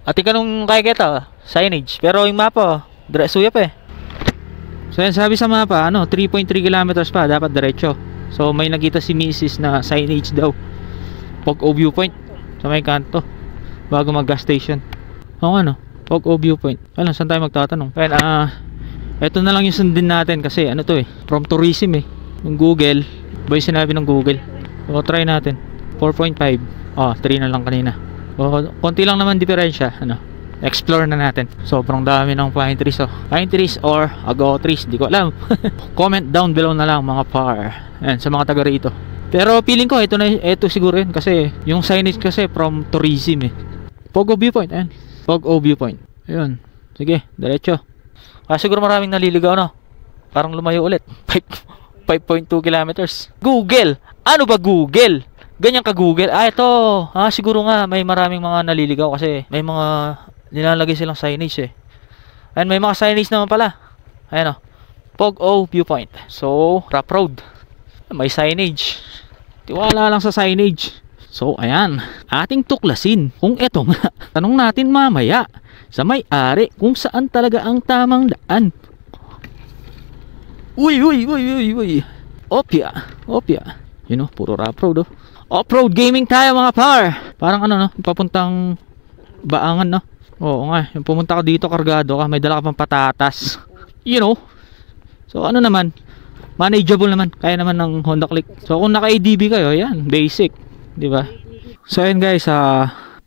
Ati ka nung kaya kita signage. Pero yung mapa suya pa So yan, sabi sa mapa 3.3 kilometers pa dapat diretso. So may nakita si Mrs. na signage daw, Pog-O Viewpoint sa may kanto bago mag gas station. Pog-O Viewpoint. Saan tayo magtatanong? Well, eto na lang yung sundin natin kasi from tourism yung Google. Ba yung sinabi ng Google? So try natin. 4.5. Oh, 3 na lang kanina. Oh, konti lang naman diferensya. Ano? Explore na natin. Sobrang dami ng pine trees. Oh. Pine trees or agao trees, di ko alam. Comment down below na lang mga par. Ayan, sa mga taga rito. Pero feeling ko ito siguro yun kasi yung signage kasi from tourism eh. Pogo Viewpoint, ayan. Pogo Viewpoint. Ayun. Sige, diretso. Siguro maraming naliligaw, no? Parang lumayo ulit. 5.2 kilometers. Google! Ano ba Google? Ganyan ka Google. Ito. Siguro nga may maraming mga naliligaw kasi may mga nilalagay silang signage eh. And may mga signage naman pala. Ayan o. Pogo Viewpoint. So, rough road. May signage. Tiwala lang sa signage. So, ayan. Ating tuklasin kung eto nga. Tanong natin mamaya sa may-ari kung saan talaga ang tamang daan. Uy. Opya. You know, puro rough road oh. Off-road gaming tayo mga par. Parang ano no, papuntang Baangan no. Oo nga, yung pumunta ka dito kargado ka, may dala ka pang patatas. You know. So ano naman, manageable naman, kaya naman ng Honda Click. So kung naka-ADB kayo, yan, basic, di ba? So ayan guys,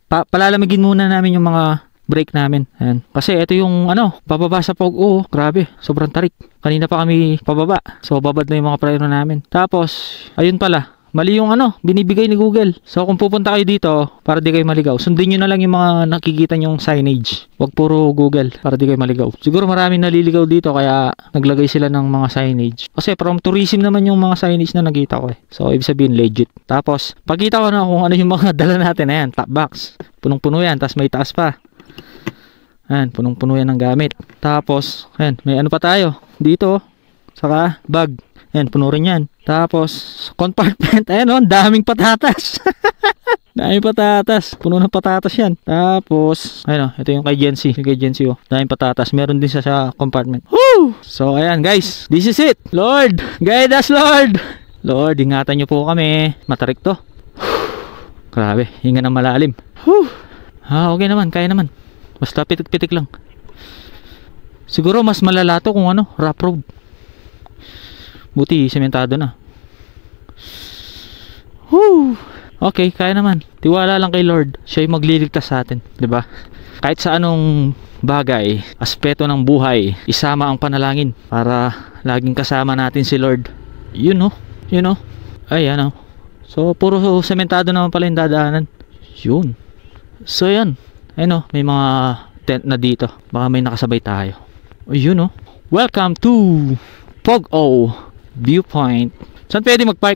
palalamigin muna namin yung mga brake namin. Ayan. Kasi ito yung ano, pababa sa Pogo, grabe, sobrang tarik. Kanina pa kami pababa. So babad na yung mga preno namin. Tapos, ayun pala, mali yung ano, binibigay ni Google. So kung pupunta kayo dito, para di kayo maligaw, sundin nyo na lang yung mga nakikita nyong signage. Huwag puro Google, para di kayo maligaw. Siguro maraming naliligaw dito, kaya naglagay sila ng mga signage. Kasi from tourism naman yung mga signage na nakita ko eh. So ibig sabihin legit. Tapos, pagkita ko na kung ano yung mga dala natin. Ayan, top box. Punong-puno yan, tapos may taas pa. Ayan, punong-puno yan ng gamit. Tapos, ayan, may ano pa tayo. Dito, saka bag. Ayan, puno rin yan. Tapos, compartment. Ayan o, daming patatas. Daming patatas. Puno ng patatas yan. Tapos, ayan o, ito yung kay Jency. Yung kay Jency o. Daming patatas. Meron din siya sa compartment. Woo! So, ayan guys. This is it. Lord, guide us Lord. Lord, ingatan nyo po kami. Matarik to. Grabe, hinga ng malalim. Okay naman, kaya naman. Basta pitik-pitik lang. Siguro mas malala to kung ano, rough road. Buti, sementado na. Woo! Okay, kaya naman. Tiwala lang kay Lord. Siya yung magliligtas sa atin, 'di ba? Kahit sa anong bagay, aspeto ng buhay, isama ang panalangin para laging kasama natin si Lord. You know. Ay, ano. So, puro sementado naman pala yung dadaanan. Yun. So, yan. Ayun, may mga tent na dito. Baka may nakasabay tayo. Yun, welcome to Pogo Viewpoint. Saan pwede mag-park?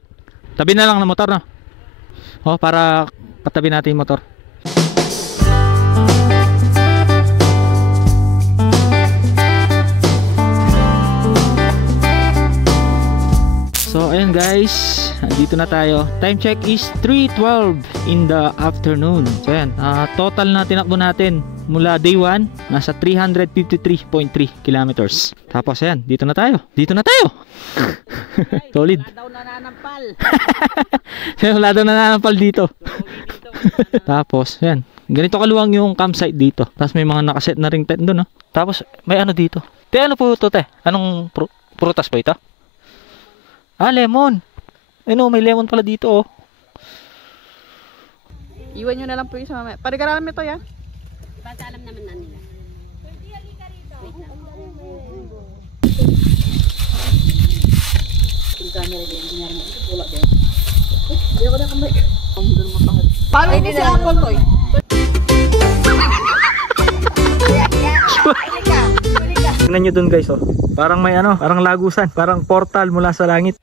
Tabi na lang ng motor, no? Para katabi natin yung motor. So, ayun guys, dito na tayo. Time check is 3:12 in the afternoon. So, ayan, total na tinakbo natin mula day 1, nasa 353.3 kilometers. Tapos, ayan, dito na tayo. Solid. Wala daw nananampal. Wala daw nananampal dito. Tapos, ayan, ganito kaluwang yung campsite dito. Tapos, may mga nakaset na ring tent doon, no? Tapos, may ano dito. Ano po ito, te? Anong prutas pa ito? Lemon. May lemon pala dito, oh. Iwan nyo na lang po yung sa mamaya. Parigaralan mo ito, yan. Basta alam naman na nila. Paano mo si Apple, Toy? Tingnan nyo dun guys, oh. Parang may ano, parang lagusan, parang portal mula sa langit.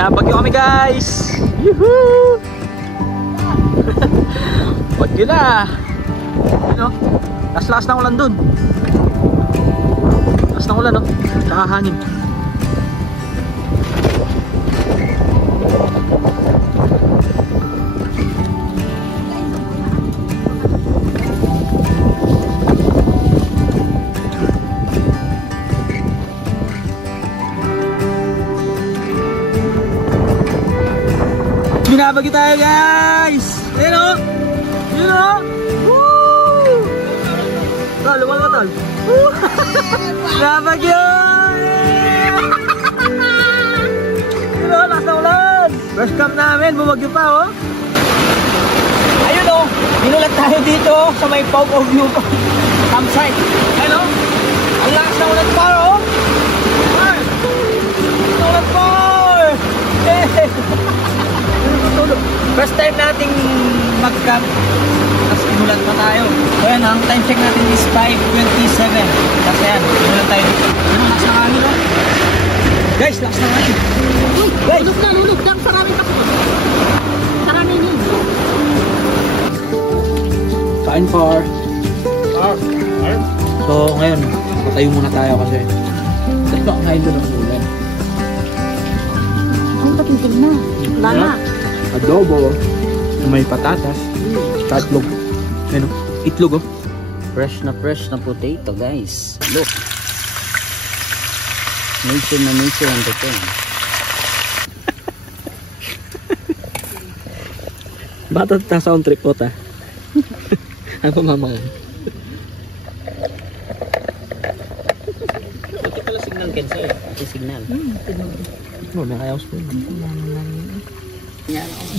Binabagyo kami guys! Yuhuu! Bagyo na! Ano? Lakas ng ulan dun. Lakas ng ulan, no? Tsaka hangin. Binabagyo tayo guys! Ayun o! Yun o! Woo! Tol, lumal ka tol! Binabagyo! Yun o, nasa ulan! First camp namin, bumagyo pa o! Ayun o! Binulat tayo dito sa may Pogo View campsite! Ayun o! Ang lakas ng ulan pa o! Ang ulan pa! First time nating mag-camp, tapos inulan pa tayo. So yan, ang time check natin is 5:27. Kasi yan, inulan tayo dito. Ano, lakas ng hangin o? Guys, lakas ng hangin. Guys! Lulog na. Sarami pa po. Sarami yun. Kain par. So ngayon, patayo muna tayo kasi dahil baka kain doon ang ulan. Ang patitig na. Lama. Adobo, may patatas, tatlog, ano, itlog oh. Fresh na potato guys. Look. Nature ang dating. Bata ta sound trip po ta. Ano mama? Buti pala signal cancel. Ito signal. No, nakayos po.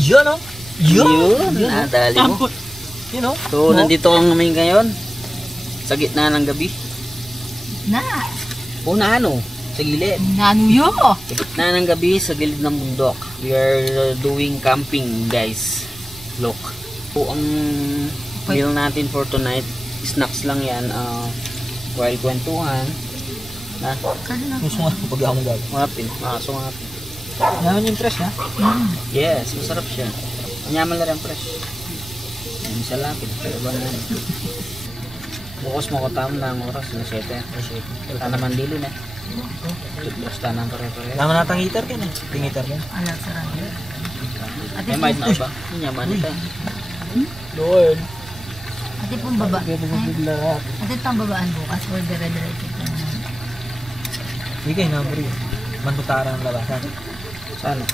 Yun o. Yun. Nadali mo. You know? So, nandito kami ngayon. Sa gitna ng gabi. Na. Una ano? Sa gilid. Nanuyo. Sa gitna ng gabi, sa gilid ng bundok. We are doing camping guys. Look. Po ang meal natin for tonight. Snacks lang yan. While kwentuhan. Na? Gusto nga pag ako gagawin. Ngapin. Ngapin. Naman yung fresh ha? Yes, masarap siya. Anyaman na rin fresh. Ang salapit. Pero ba na yan? Bukas mo ko tam ng oras. Na 7. Sana mandilo na. Basta nang pare-pare. Naman natang heater ka na. Heater ka. Alam, sarami. May might na ba? Anyaman ito. Doon. Ate pong baba. Ate pang babaan bukas or dire-diretso. Hindi kayo naburi. Mantutara ng labasan. Sana.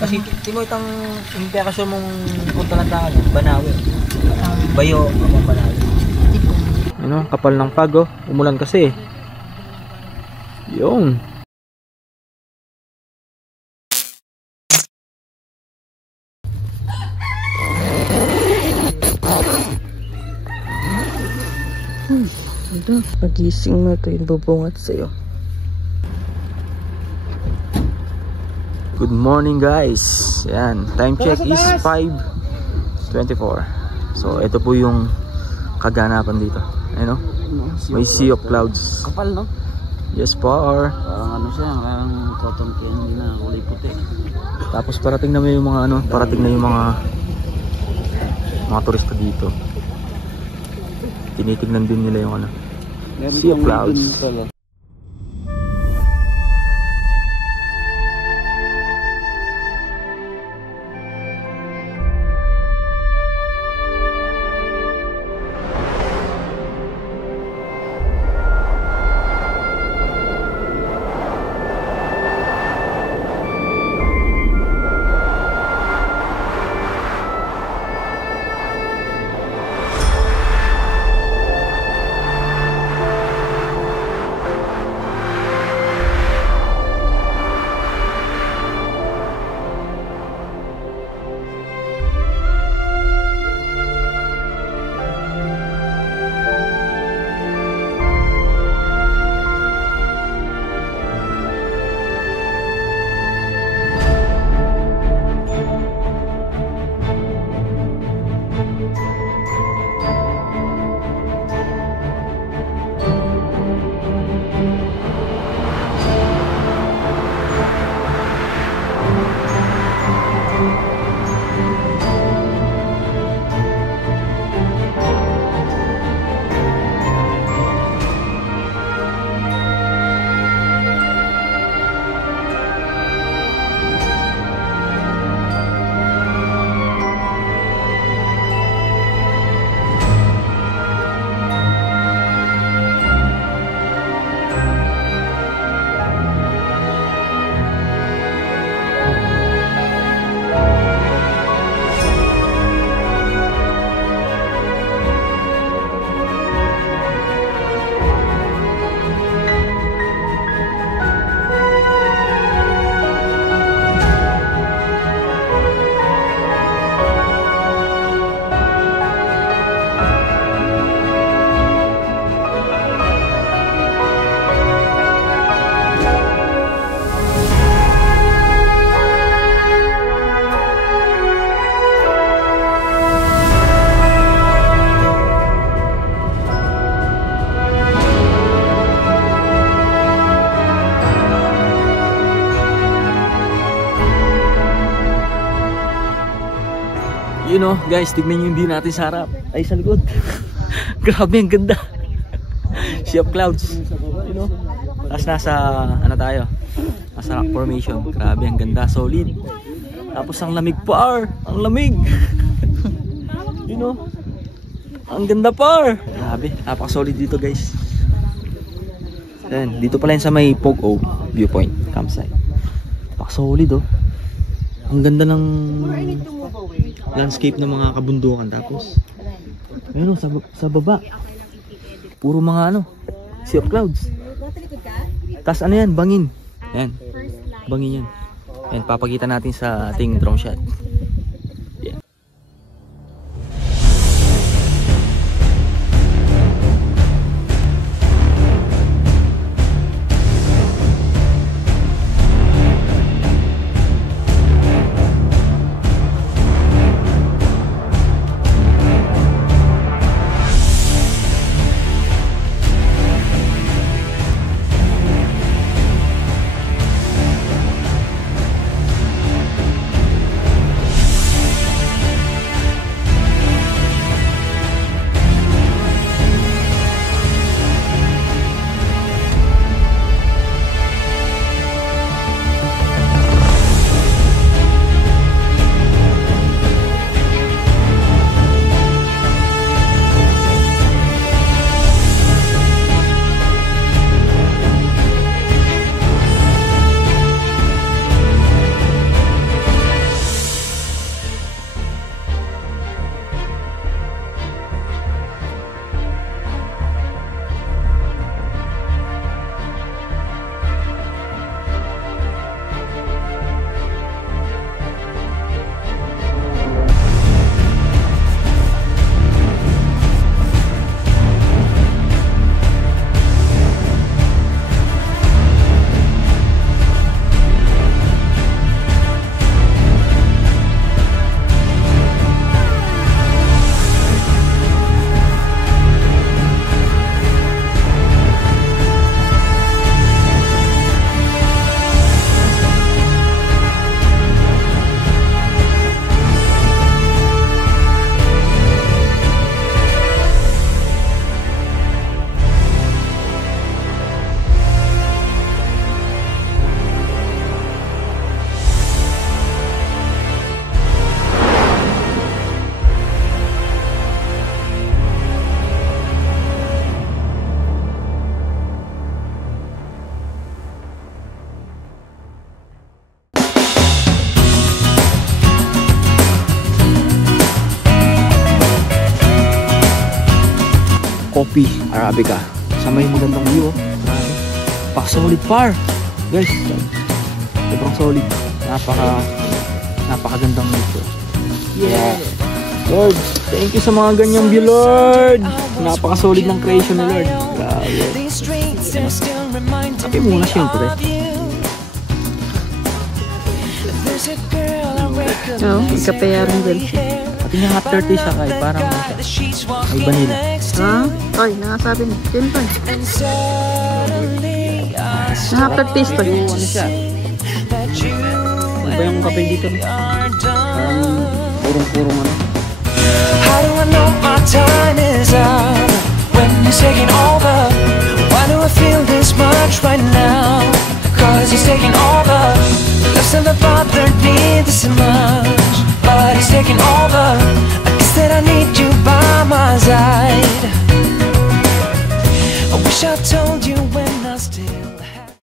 Kasi timo itang implikasyon mong punta ng tao, Banawi. Bayo, ang Banawi. Ano, kapal ng pag oh. Umulan kasi. Yung. Pagising mo ito yung bubungat sa'yo. Good morning guys. Yan, time check is 5:24. So ito po yung kaganapan dito. Ayun, may sea of clouds. Kapal no? Yes par. Parang ano siya, parang cotton candy na kulay puti. Tapos parating na yung mga ano, parating na yung mga turista dito. Tinitignan din nila yung ano, sea of clouds. You know, guys, tignan nyo yung view natin sa harap. Ay, sa likod. Grabe, ang ganda. Sea of clouds. You know? Tapos nasa, ano tayo? Nasa rock formation. Grabe, ang ganda. Solid. Tapos ang lamig par. Ang lamig. You know? Ang ganda par. Grabe, napaka-solid dito, guys. Then, dito pala yun sa may Pogo viewpoint campsite. Napaka-solid, oh. Ang ganda ng landscape ng mga kabundukan. Tapos ayun, sa baba puro mga ano, sea of clouds. Tapos ano yan, bangin. Yan, bangin yan. Yan, papakita natin sa ating drone shot. Coffee Arabica sa may magandang view, oh. Solid par, guys. Sobrang solid. Napakagandang view. Yeah. Lord, thank you sa mga ganyang view, Lord. Napaka-solid ng creation ni Lord. Grabe. Kape muna siyempre. Oo, ikapayaran din. Pati nga hot 30 siya kay parang may vanilla. Ha? Toy, nakasabi niya. Yun, Toy. Nakapag-taste, Toy. Ano siya? Ano ba yung kape dito? Parang purong-purong ano. How do I know my time is up when it's taking over? Why do I feel this much right now? Cause he's taking over. Love's never bothered me this much, but he's taking over. I guess that I need you by my side. I wish I told you when I stayed.